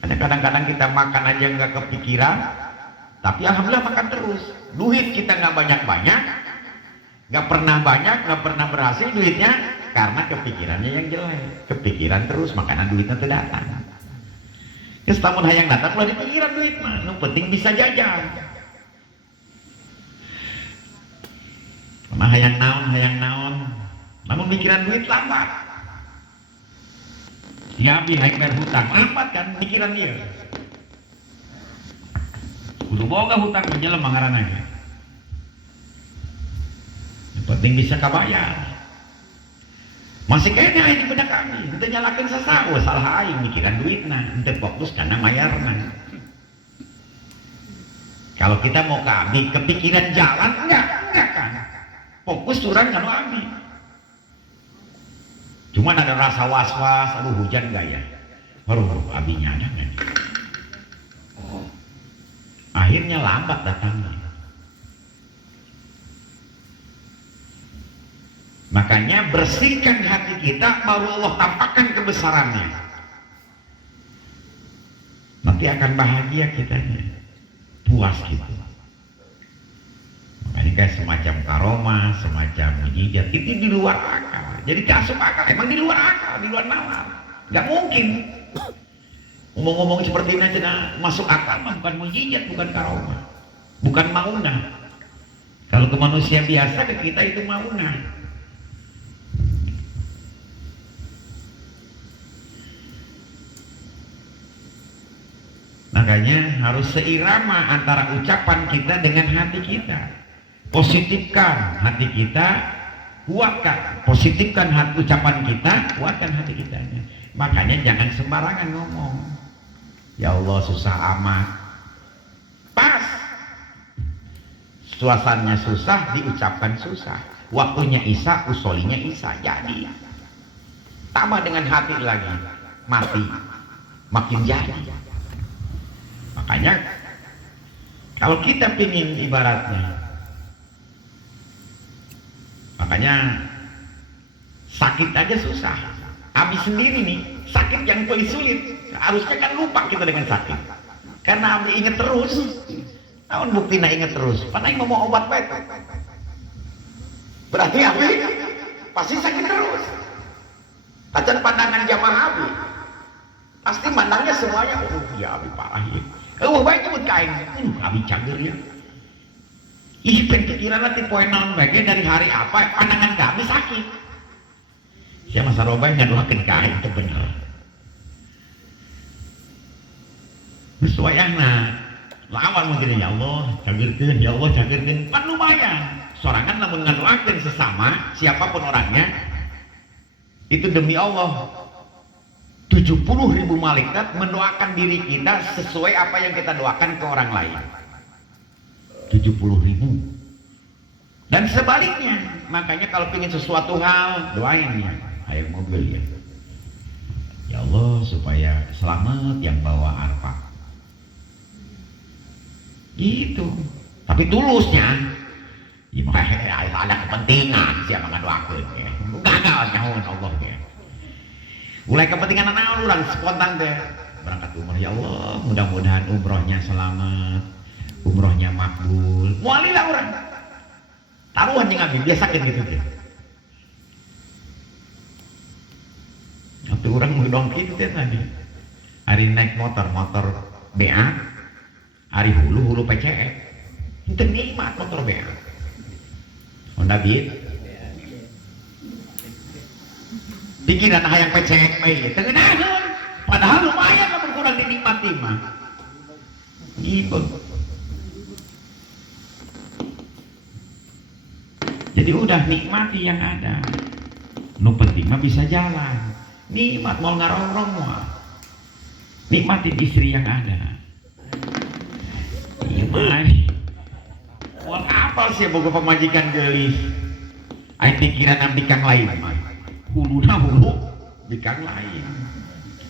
Kadang-kadang kita makan aja nggak kepikiran, tapi alhamdulillah makan terus. Duit kita nggak banyak-banyak, nggak pernah banyak, nggak pernah berhasil duitnya karena kepikirannya yang jelek. Kepikiran terus, makanya duitnya tidak datang. Ya setahun hayang datang mulai dipikiran duit mah, yang penting bisa jajan. Nah hayang naon, namun pikiran duit lambat. Ya abi hayang bayar hutang, lambat kan pikiran dia. Kudu boga hutang menjelam mangaranana. Yang penting bisa kabayar. Masih kayaknya ini benar kami, kita nyalakan sesawa, salah aing mikiran duitna, kita fokus karena mayarna. Kalau kita mau ke abi, kepikiran jalan, enggak kan, fokus orang kalau abi. Cuman ada rasa was-was, aduh hujan enggak ya, baru abinya ada kan. Akhirnya lambat datangnya. Makanya bersihkan hati kita, baru Allah tampakkan kebesarannya. Nanti akan bahagia kitanya, puas kita. Makanya kayak semacam karomah, semacam mujizat, itu di luar akal. Jadi kasuk akal, emang di luar akal, di luar nalar. Gak mungkin. Ngomong-ngomong seperti ini aja masuk akal, bukan mujizat, bukan karomah, bukan maunah. Kalau ke manusia biasa, ke kita itu maunah. Makanya harus seirama antara ucapan kita dengan hati kita. Positifkan hati kita, kuatkan. Positifkan ucapan kita, kuatkan hati kita. Makanya jangan sembarangan ngomong. Ya Allah susah amat. Pas. Suasananya susah, diucapkan susah. Waktunya Isa, usolinya Isa. Jadi. Tambah dengan hati lagi. Mati. Makin jadi. Makanya kalau kita pingin ibaratnya, makanya sakit aja susah. Abi sendiri nih sakit yang paling sulit. Harusnya kan lupa kita dengan sakit. Karena Abi inget terus. Naon buktinya inget terus. Padahal mau obat baik. Berarti Abi pasti sakit terus. Acan pandangan jamaah Abi pasti mandangnya semuanya, oh ya Abi parah ya. Oh baik nyebut kain, Abi cager ya. ih pikiran nanti poin naon bagian dari hari apa pandangan kami sakit siapa masa robanya doakan kain itu bener sesuaiana lawan mungkin ya Allah cagirkeun kan lumayan sorangan namun ngadoakeun sesama siapapun orangnya itu demi Allah 70.000 malaikat mendoakan diri kita sesuai apa yang kita doakan ke orang lain 70.000 dan sebaliknya makanya kalau ingin sesuatu hal doain ya ayo mobil ya Allah supaya selamat yang bawa arpa gitu tapi tulusnya ya ada kepentingan siapa ngadoakeun ya gagal nyahoan Allah ya mulai kepentingan naon urang spontan teh berangkat umroh ya Allah mudah-mudahan umrohnya selamat umrohnya makbul mualilah orang taruhan yang abdi biasakan gitu teh waktu orang ngedong gitu teh tadi hari naik motor BA hari hulu PCE itu nikmat motor BA Honda Beat pikiran hayang PCE bae teunaheun padahal lumayan lamun kurang dinikmati mah gitu jadi udah nikmati yang ada nu penting mah bisa jalan nikmat mau ngarongrong mah nikmatin istri yang ada iya mah wah apal sih boga pemajikan geulis aya pikiran abdi kang lain mah huluna hulu di kang lain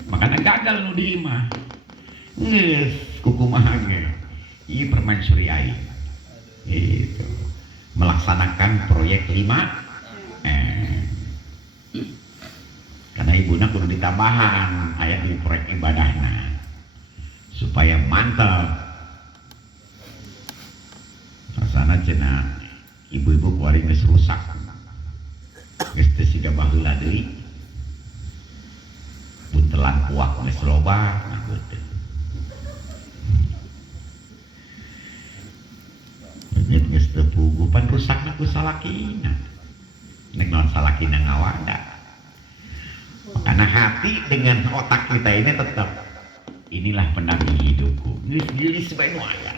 makanya gagal nu di mah geus kukumaha ge ieu permaisuri aing gitu melaksanakan proyek 5 karena ibuna kudu ditambahan aya di proyek ibadahna supaya mantap rasana cenah ibu-ibu kuari geus rusak geus teu siga baheula deui buntelan puak geus loba ngabeuteuh beungeut geus teu puguh pan rusakna ku salakina nek naon salakina ngawanda karena hati dengan otak kita ini tetap inilah pendamping hidupku geus geulis bae nu aya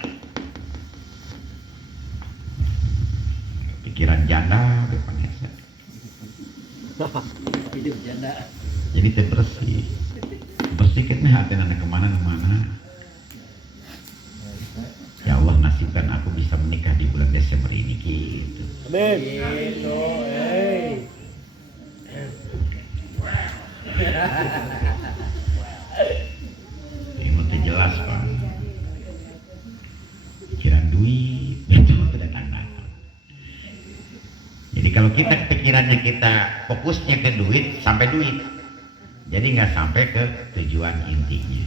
pikiran janda bepanesa hidup janda jadi teh bersih kita hati anak kemana-mana ya Allah nasibkan aku bisa menikah di bulan Desember ini gitu amin gitu ini teh jelas Pak pikiran duit itu datang-datang jadi kalau kita pikirannya kita fokusnya ke duit sampai duit jadi nggak sampai ke tujuan intinya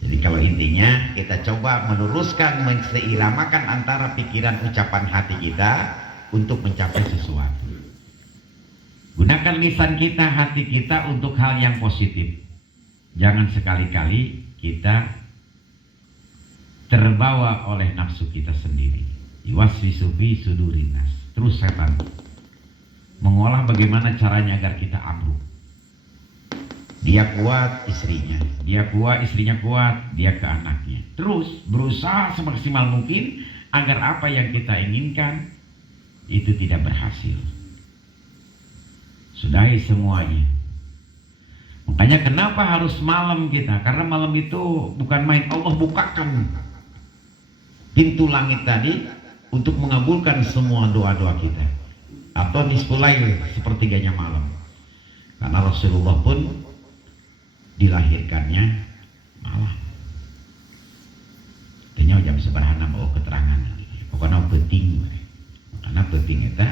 jadi kalau intinya kita coba meluruskan menseiramakan antara pikiran ucapan hati kita untuk mencapai sesuatu gunakan lisan kita hati kita untuk hal yang positif jangan sekali-kali kita terbawa oleh nafsu kita sendiri yuwaswisu fi sudurinas terus setan mengolah bagaimana caranya agar kita ambruk dia kuat istrinya kuat dia ke anaknya terus berusaha semaksimal mungkin agar apa yang kita inginkan itu tidak berhasil sudahi semuanya makanya kenapa harus malam kita karena malam itu bukan main Allah bukakan pintu langit tadi untuk mengabulkan semua doa-doa kita atau nisful lail sepertiganya malam karena Rasulullah pun dilahirkannya malam artinya jam seberhana mau keterangan pokoknya penting karena penting itu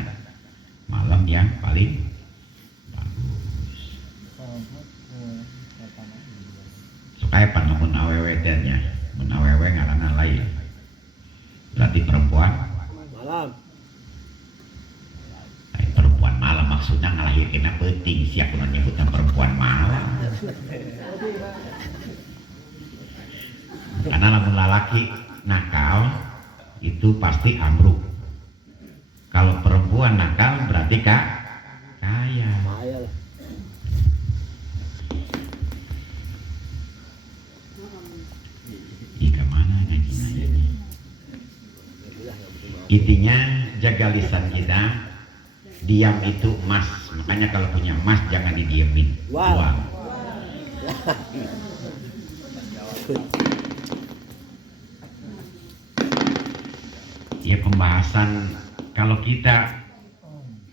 malam yang paling bagus supaya pan mun awewe tanya mun awewe ngaranna lain berarti perempuan malam perempuan malam maksudnya ngelahirkan penting siap menyebutkan perempuan malam karena lamun lalaki nakal itu pasti ambruk Kalau perempuan nakal berarti kaya. Kaya lah. Ika mana ngajinya ini? Intinya jaga lisan kita. Diam itu emas. Makanya kalau punya emas jangan didiemin. Wow. Ya pembahasan kalau kita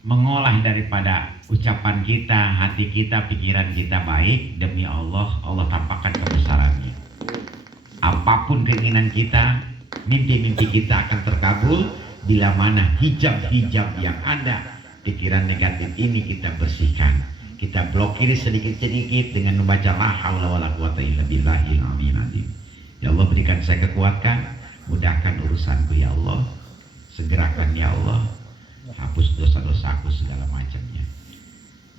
mengolah daripada ucapan kita, hati kita, pikiran kita baik, demi Allah, Allah tampakkan kebesarannya. Apapun keinginan kita, mimpi-mimpi kita akan terkabul bila mana hijab-hijab yang ada, pikiran negatif ini kita bersihkan. Kita blokir sedikit-sedikit dengan membaca la haula wala quwata illa billahil aliyil azim. Ya Allah, berikan saya kekuatan, mudahkan urusanku ya Allah. Segerakan ya Allah, hapus dosa-dosaku segala macamnya.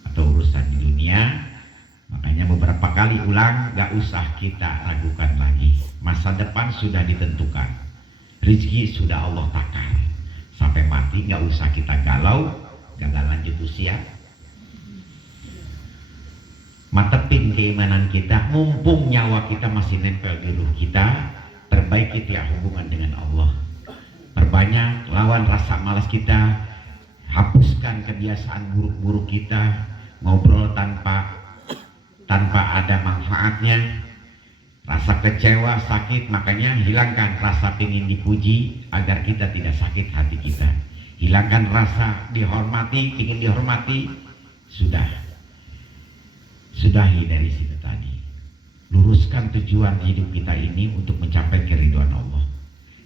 Atau urusan di dunia, makanya beberapa kali ulang, gak usah kita ragukan lagi. Masa depan sudah ditentukan, rezeki sudah Allah takar. Sampai mati gak usah kita galau, gagal lanjut usia. Matepin keimanan kita, mumpung nyawa kita masih nempel di ruh kita, perbaiki tiap hubungan dengan Allah. Perbanyak lawan rasa malas kita, hapuskan kebiasaan buruk-buruk kita, ngobrol tanpa ada manfaatnya, rasa kecewa, sakit, makanya hilangkan rasa ingin dipuji agar kita tidak sakit hati kita. Hilangkan rasa dihormati, ingin dihormati, sudahi dari situ tadi. Luruskan tujuan hidup kita ini untuk mencapai keridhaan Allah.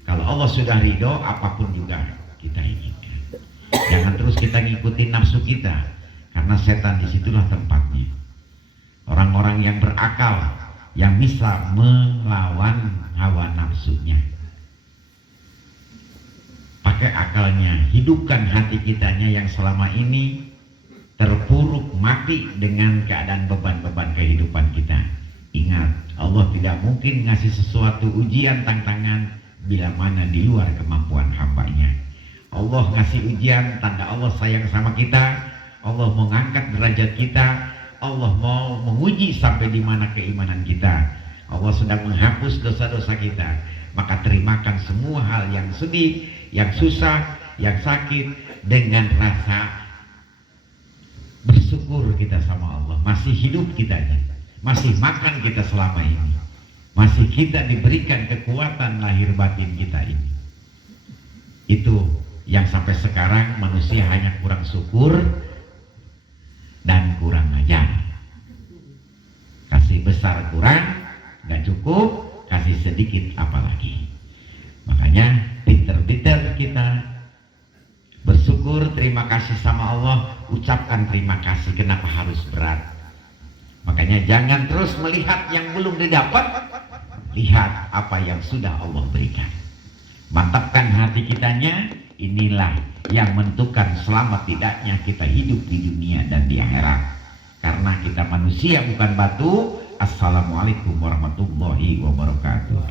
Kalau Allah sudah ridho, apapun juga kita inginkan. Jangan terus kita ngikutin nafsu kita, karena setan disitulah tempatnya. Orang-orang yang berakal, yang bisa melawan hawa nafsunya, pakai akalnya, hidupkan hati kitanya yang selama ini terpuruk mati dengan keadaan beban-beban kehidupan kita. Ingat, Allah tidak mungkin ngasih sesuatu ujian, tantangan bila mana di luar kemampuan hambanya. Allah ngasih ujian, tanda Allah sayang sama kita. Allah mau ngangkat derajat kita. Allah mau menguji sampai di mana keimanan kita. Allah sedang menghapus dosa-dosa kita. Maka terimakan semua hal yang sedih, yang susah, yang sakit dengan rasa bersyukur kita sama Allah. Masih hidup kita, masih makan kita selama ini, masih kita diberikan kekuatan lahir batin kita ini. Itu yang sampai sekarang manusia hanya kurang syukur dan kurang ajar. Kasih besar kurang, gak cukup, kasih sedikit apalagi. Makanya pinter-pinter kita bersyukur, terima kasih sama Allah, ucapkan terima kasih. Kenapa harus berat? Makanya jangan terus melihat yang belum didapat, lihat apa yang sudah Allah berikan. Mantapkan hati kitanya, inilah yang menentukan selamat tidaknya kita hidup di dunia dan di akhirat. Karena kita manusia bukan batu. Assalamualaikum warahmatullahi wabarakatuh.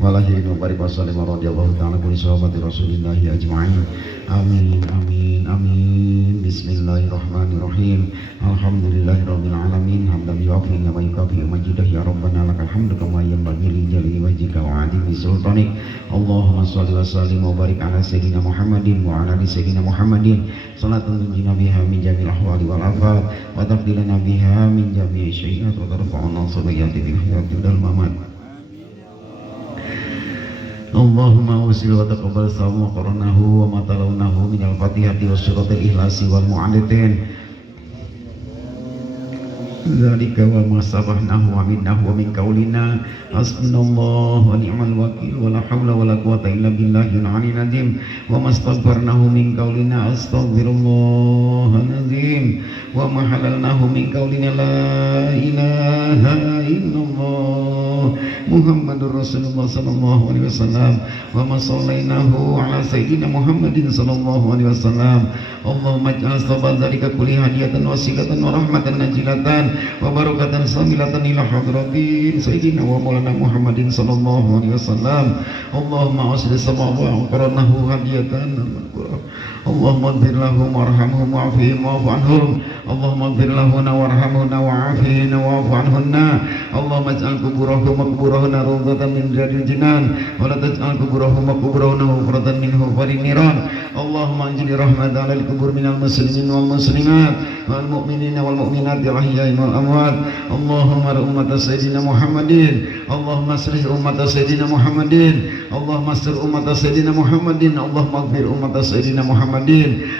Walahinu barik wasallim radhiyallahu ta'ala kulli sahabati rasulillahi ajma'in. Amin amin amin. Bismillahirrahmanirrahim. Alhamdulillahirabbil alamin. Hamdan yuwafi wa yukafi majidah ya rabbana lakal hamdu kama yanbaghi li jalali wajhika wa 'azimi sultanik. Allahumma shalli wa sallim wa barik ala sayyidina Muhammadin wa ala ali sayyidina Muhammadin. Salatan tunjina biha min jami'il ahwali wal afat wa tafdilana biha min jami'i syai'at wa tarfa'una sabayati fil hayati wal mamat. Allahumma wasil wa taqabbal sawma qaranahu wa ma talawnahu min al-fatihati wa suratul ikhlasi wal mu'alitin dzalika wa ma sabahnahu wa minnahu wa min qaulina hasbunallahu wa ni'mal wakil wa la hawla wa la quwata illa billahil aliyyil azim wa mastaghfarnahu min qaulina astaghfirullahal azim wa ma halalnahu min qaulina la ilaha illallah Muhammadur Rasulullah sallallahu alaihi wasallam wa ma sallainahu ala sayyidina Muhammadin sallallahu alaihi wasallam. Allahumma ij'al sabab dzalika kulli hadiyatan wasilatan wa rahmatan najilatan wa barakatan samilatan ila hadratin sayyidina wa maulana Muhammadin sallallahu alaihi wasallam. Allahumma asli sabab wa qaranahu hadiyatan. Allahumma ighfir lahum warhamhum wa'afihim wa'fu anhum. Allahumma ighfir lahum warhamhum wa'afihim wa'fu anhunna. Allahumma ij'al kuburahum wa kuburahunna rawdatan min riyadil jinan wa la taj'al kuburahum wa kuburahunna hufratan min hufarin niran. Allahumma anjil rahmat 'alal kubur minal muslimin wal muslimat wal mu'minina wal mu'minat al ahya'i wal amwat. Allahumma ummat sayyidina Muhammadin. Allahumma aslih ummat sayyidina Muhammadin. Allahumma astir ummat sayyidina Muhammadin. Allahumma ighfir ummat sayyidina Muhammadin.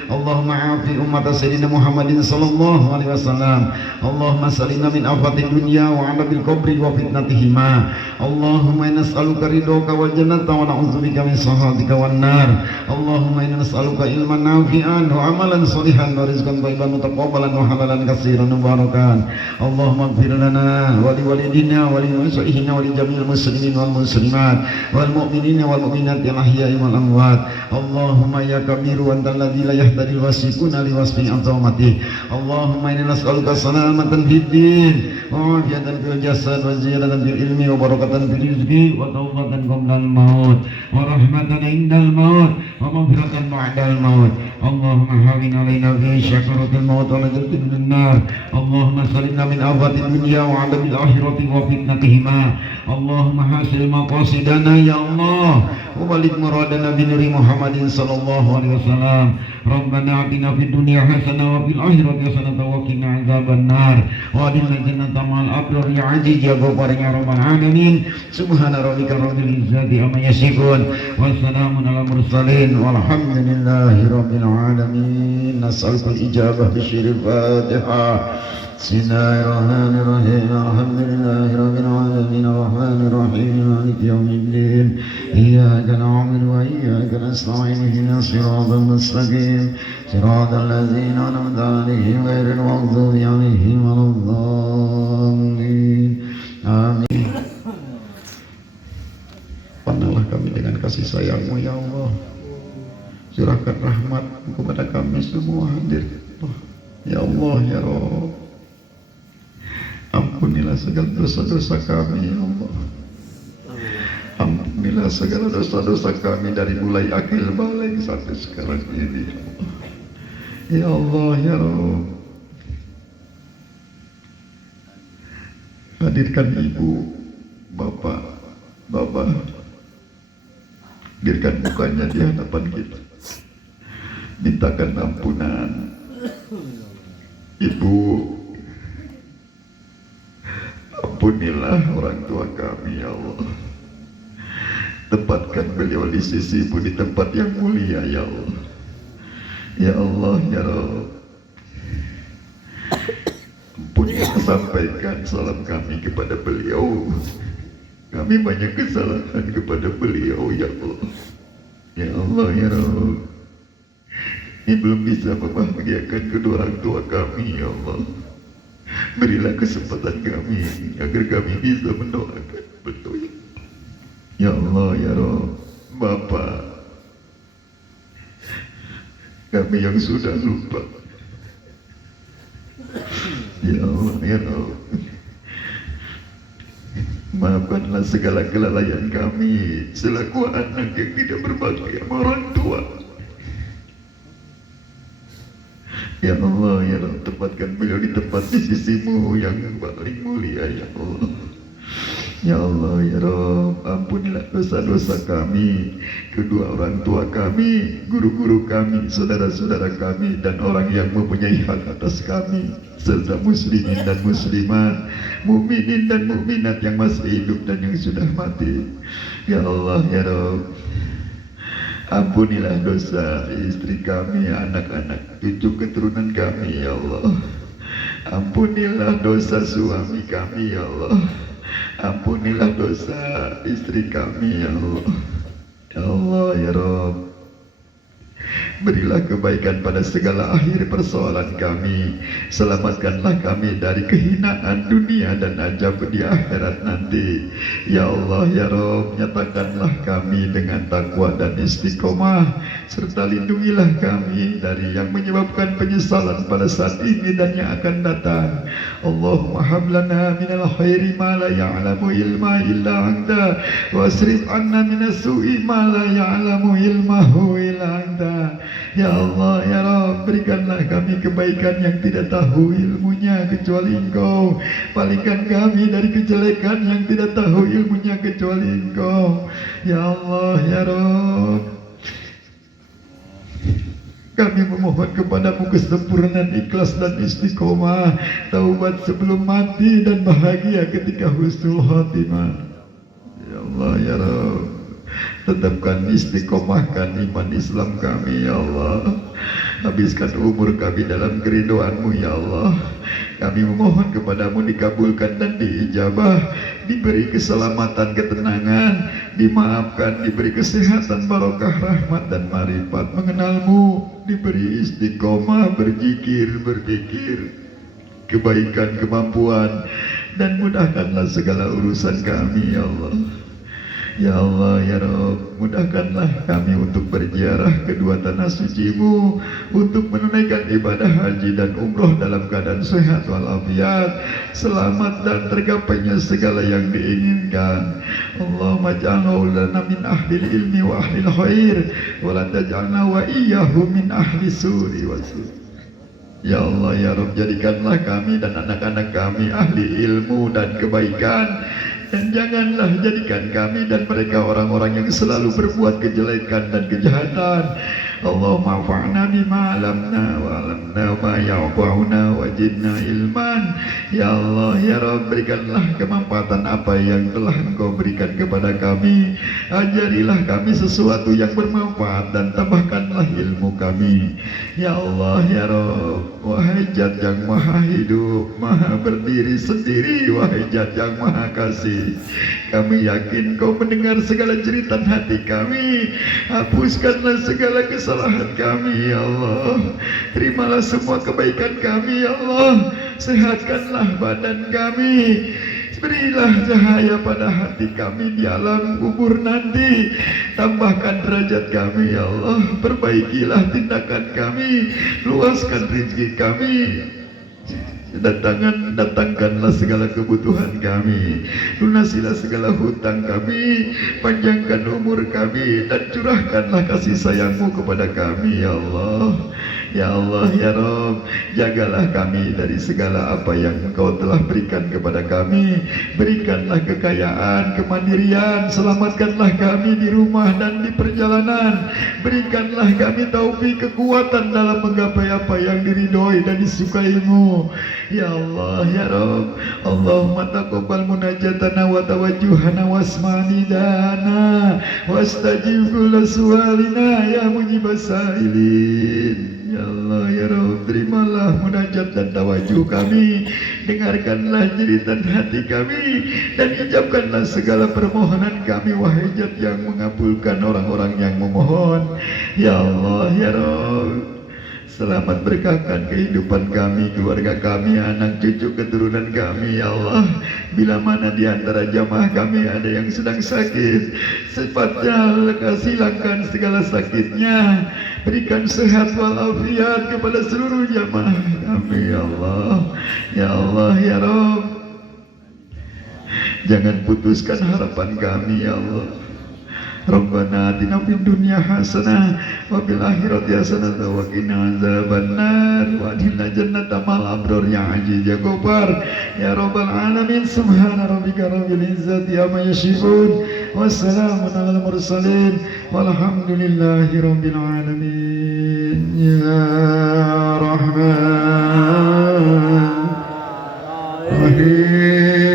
Allahumma afi ummat sayyidina Muhammadin sallallahu alaihi wasallam. Allahumma salimna min afatid dunya wa 'adabil qabri wa fitnatihima. Allahumma inna nas'aluka ridhoka wal jannata wa na'udzubika min sakhatika wan nar. Allahumma inna nas'aluka ilman nafi'an wa amalan shalihan wa rizqan thayyiban mutaqabbalan wa halalan katsiran mubarakan. Allahumma ighfir lana wa li walidina wa li masyaykhina wa li jami'il muslimin wal muslimat wal mu'minina wal mu'minat al ahya'i wal amwat. Allahumma ya kabiru antal ladzi la yahtadil wasiquna li wasfi azamati. Allahumma inna nas'aluka salamatan fid din wa afiyatan fil jasad wa ziyadatan fil ilmi wa barakatan fil rizqi wa tawbatan qabla al maut wa rahmatan indal maut wa maghfiratan ba'dal maut. Allahumma hawin alaina fi syakaratil maut wa najatil nar. Allahumma salimna min afatil dunya wa 'adabil akhirati wa fitnatihima. Allahumma hasil maqasidana ya Allah wa balik muradana bi nuri Muhammadin sallallahu alaihi wasallam. Rabbana atina fid dunya hasanah wa fil akhirati hasanah wa qina adzaban nar wa adkhilna jannata ma'al abrar ya aziz ya ghaffar ya rabbal alamin. Subhana rabbika rabbil izzati amma yasifun wa salamun ala mursalin walhamdulillahi rabbil alamin. Nas'aluka al-ijabah bi syiril Fatihah. Bismillahirrahmanirrahim. Alhamdulillahi rabbil alamin arrahmanir rahim maliki yaumiddin. Iyyaka na'budu wa iyyaka nasta'in ihdinas siratal mustaqim siratal ladzina an'amta 'alaihim ghairil maghdubi 'alaihim waladdallin. Amin. Pandanglah kami dengan kasih sayang-Mu ya Allah. Curahkan rahmat kepada kami semua hadir. Ya Allah ya Rabb. Ampunilah segala dosa-dosa kami ya Allah. Ampunilah segala dosa-dosa kami dari mulai akhir balik sampai sekarang ini ya Allah ya Rabb. Hadirkan ibu, bapak, hadirkan mukanya di hadapan kita. Mintakan ampunan. Ibu, ampunilah orang tua kami ya Allah. Tempatkan beliau di sisi-Mu di tempat yang mulia ya Allah. Ya Allah ya Rabb. Ampunilah, sampaikan salam kami kepada beliau. Kami banyak kesalahan kepada beliau ya Allah. Ya Allah ya Rabb. Ini belum bisa membahagiakan kedua orang tua kami ya Allah. Berilah kesempatan kami agar kami bisa mendoakan betul. Ya Allah ya Rabb. Bapak, kami yang sudah lupa. Ya Allah ya Rabb. Maafkanlah segala kelalaian kami selaku anak yang tidak berbakti sama orang tua. Ya Allah ya Rabb, tempatkan beliau di tempat di sisi-Mu yang paling mulia ya Allah. Ya Allah ya Rabb, ampunilah dosa-dosa kami, kedua orang tua kami, guru-guru kami, saudara-saudara kami, dan orang yang mempunyai hak atas kami, serta muslimin dan muslimat, mukminin dan mukminat yang masih hidup dan yang sudah mati. Ya Allah ya Rabb, ampunilah dosa istri kami, anak-anak, cucu keturunan kami ya Allah. Ampunilah dosa suami kami ya Allah. Ampunilah dosa istri kami ya Allah. Ya Allah ya Rabb. Berilah kebaikan pada segala akhir persoalan kami. Selamatkanlah kami dari kehinaan dunia dan azab di akhirat nanti. Ya Allah ya Rabb, nyatakanlah kami dengan takwa dan istiqomah, serta lindungilah kami dari yang menyebabkan penyesalan pada saat ini dan yang akan datang. Allahumma hablana minal khairi ma la ya'lamu ilma illa anta, wasrif anna minas su'i ma la ya'lamu ilmahu illa anta. Ya Allah ya Rabb, berikanlah kami kebaikan yang tidak tahu ilmunya kecuali Engkau. Palingkan kami dari kejelekan yang tidak tahu ilmunya kecuali Engkau. Ya Allah ya Rabb, kami memohon kepadamu kesempurnaan ikhlas dan istiqomah, taubat sebelum mati dan bahagia ketika husnul khotimah. Ya Allah ya Rabb, tetapkan istiqomahkan iman Islam kami ya Allah. Habiskan umur kami dalam keridhaan-Mu ya Allah. Kami memohon kepadamu dikabulkan dan diijabah, diberi keselamatan, ketenangan, dimaafkan, diberi kesehatan, barokah, rahmat dan marifat mengenal-Mu, diberi istiqomah, berzikir, berzikir, kebaikan, kemampuan, dan mudahkanlah segala urusan kami ya Allah. Ya Allah ya Rabb, mudahkanlah kami untuk berziarah kedua tanah suci-Mu, untuk menunaikan ibadah haji dan umroh dalam keadaan sehat walafiat, selamat dan tergapainya segala yang diinginkan. Allahumma ja'alna lana min ahlil ilmi wa ahlil khair, wa la taj'alna wa iyyahu min ahli suri wa sur. Ya Allah ya Rabb, jadikanlah kami dan anak-anak kami ahli ilmu dan kebaikan, dan janganlah jadikan kami dan mereka orang-orang yang selalu berbuat kejelekan dan kejahatan. Allahumma fa'na bima alamna wa alamna ma ya'fa'una wa jidna ilman. Ya Allah ya Rabb, berikanlah kemanfaatan apa yang telah Engkau berikan kepada kami. Ajarilah kami sesuatu yang bermanfaat dan tambahkanlah ilmu kami. Ya Allah ya Rabb, wahai Zat yang maha hidup, maha berdiri sendiri, wahai Zat yang maha kasih, kami yakin Kau mendengar segala jeritan hati kami. Hapuskanlah segala kesalahan kami ya Allah. Terimalah semua kebaikan kami ya Allah. Sehatkanlah badan kami. Berilah cahaya pada hati kami di alam kubur nanti. Tambahkan derajat kami ya Allah. Perbaikilah tindakan kami. Luaskan rezeki kami. Datangkanlah segala kebutuhan kami, lunasilah segala hutang kami, panjangkan umur kami, dan curahkanlah kasih sayang-Mu kepada kami ya Allah. Ya Allah ya Rabb, jagalah kami dari segala apa yang Engkau telah berikan kepada kami. Berikanlah kekayaan, kemandirian, selamatkanlah kami di rumah dan di perjalanan. Berikanlah kami taufik, kekuatan dalam menggapai apa yang diridhoi dan disukai-Mu. Ya Allah ya Rabb, Allahumma taqabbal munajatana wa tawajjuhana wasmanidana wastajib kulla sualina ya mujibas sailin. Ya Allah ya Rabb, terimalah munajat dan tawajuh kami, dengarkanlah jeritan hati kami, dan ijabkanlah segala permohonan kami, wahai Zat yang mengabulkan orang-orang yang memohon. Ya Allah ya Rabb, selamat berkahkan kehidupan kami, keluarga kami, anak cucu keturunan kami ya Allah. Bila mana di antara jamaah kami ada yang sedang sakit, cepatnya lekas hilangkan segala sakitnya. Berikan sehat walafiat kepada seluruh jamaah kami ya Allah. Ya Allah ya Rabb, jangan putuskan harapan kami ya Allah. Rabbana atina fid dunya hasanah wa fil akhirati hasanah wa qina azabannar wa adkhilna jannata ma'al abrar ya aziz ya ghaffar ya rabbal alamin. Subhana rabbika rabbil izzati amma yasifun wassalamun alal mursalin walhamdulillahi rabbil alamin. Ya Rahman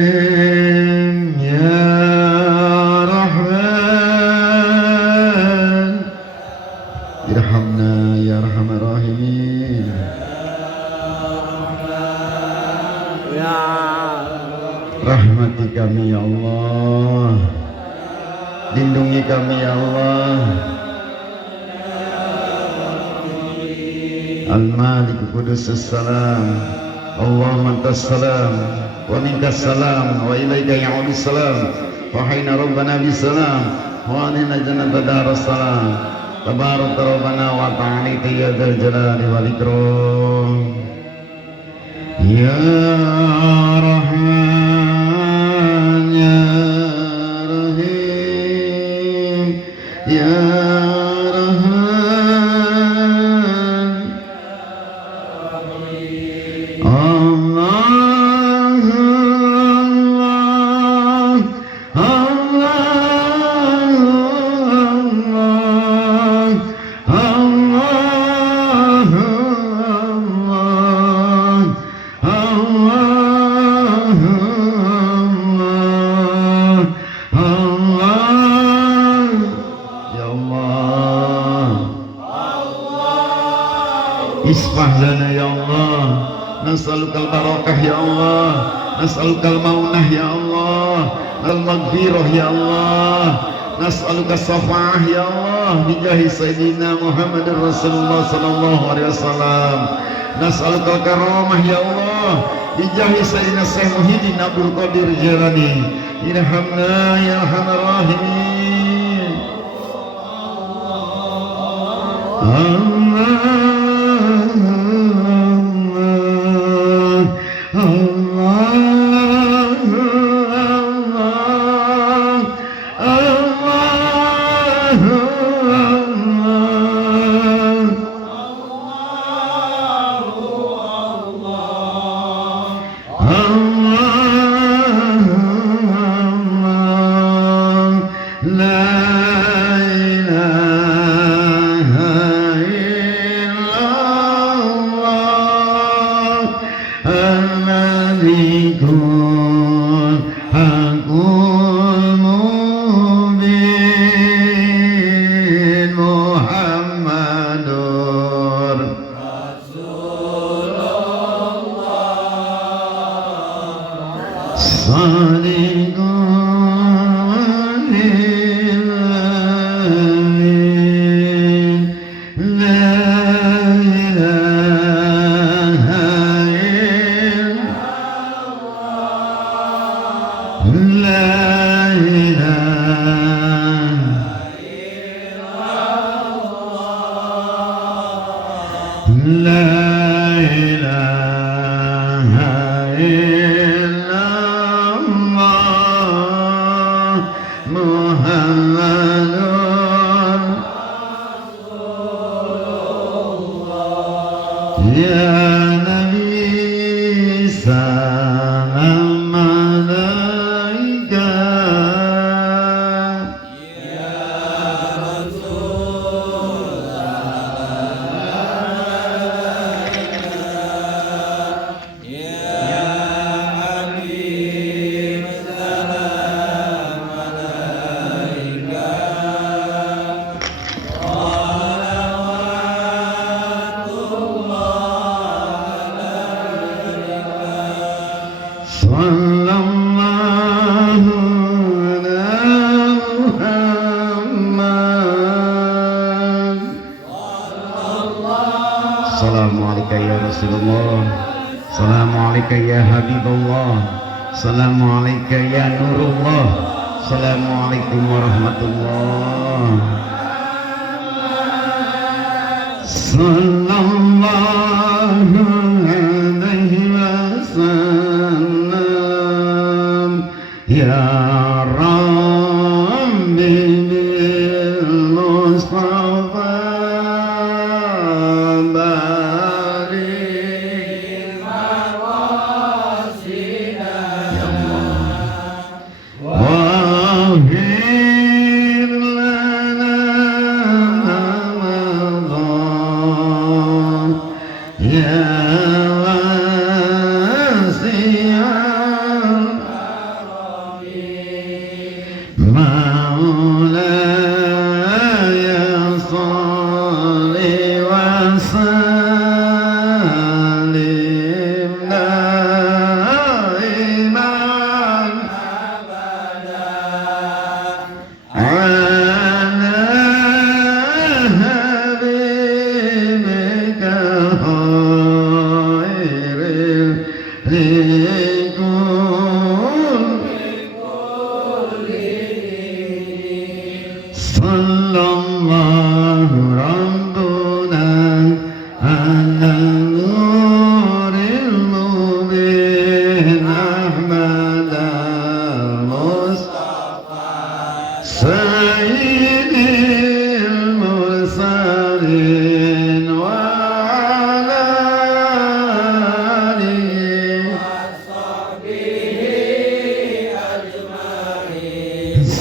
Rahim, ya irhamna ya arhamar rahimin. Rahmati kami ya Allah, lindungi kami ya Allah, المالك القدوس السلام اللهم أنت السلام ومنك السلام وإليك يعود السلام وحين ربنا بالسلام وأننا جنة دار السلام تبارك ربنا وتعالى يا ذا الجلال والإكرام يا رحمن يا رحيم يا Isfah lana ya Allah, nas'alukal barakah ya Allah, nas'alukal maunah ya Allah, al-maghfirah ya Allah, nas'alukas safa'ah ya Allah, bijahi Sayyidina Muhammad Rasulullah sallallahu alaihi wasallam, nas'alukal karamah ya Allah, bijahi Sayyidina Syekh Muhyiddin Abdul Qadir Jalani, irhamna ya arhamar rahimin. Assalamualaikum ya Rasulullah, Assalamualaikum ya Habibullah, Assalamualaikum ya Nurullah, Assalamualaikum warahmatullah. Sallallahu alaihi wasallam ya Rabbi bil Mustafa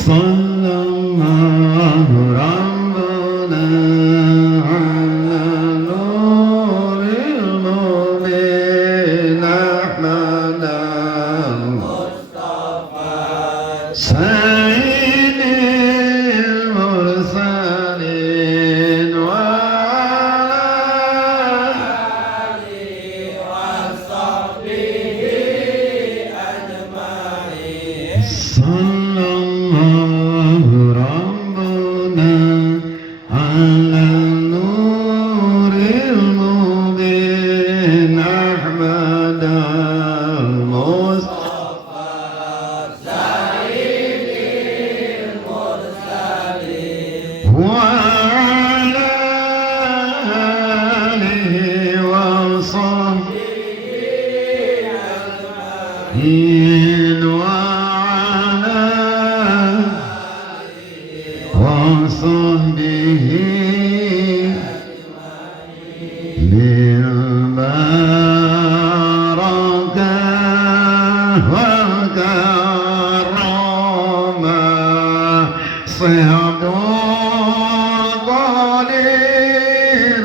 صلى الله ربنا على نور المبين أحمد المصطفى سيد المرسلين وعلى آله وصحبه أجمعين صلى الله ربنا على نور المبين أحمد المصطفى سيد المرسلين وعلى آله وصحبه أجمعين وعلى وصحبه بالبركة والكرامة صعد قليل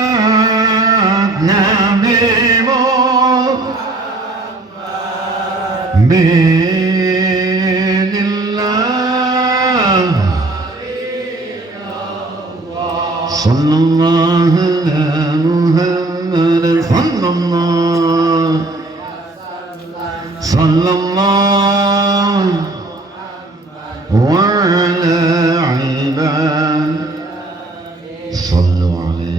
بسمات نبي بين الله صلى الله على محمد صلى الله وعلى عباد صلوا عليه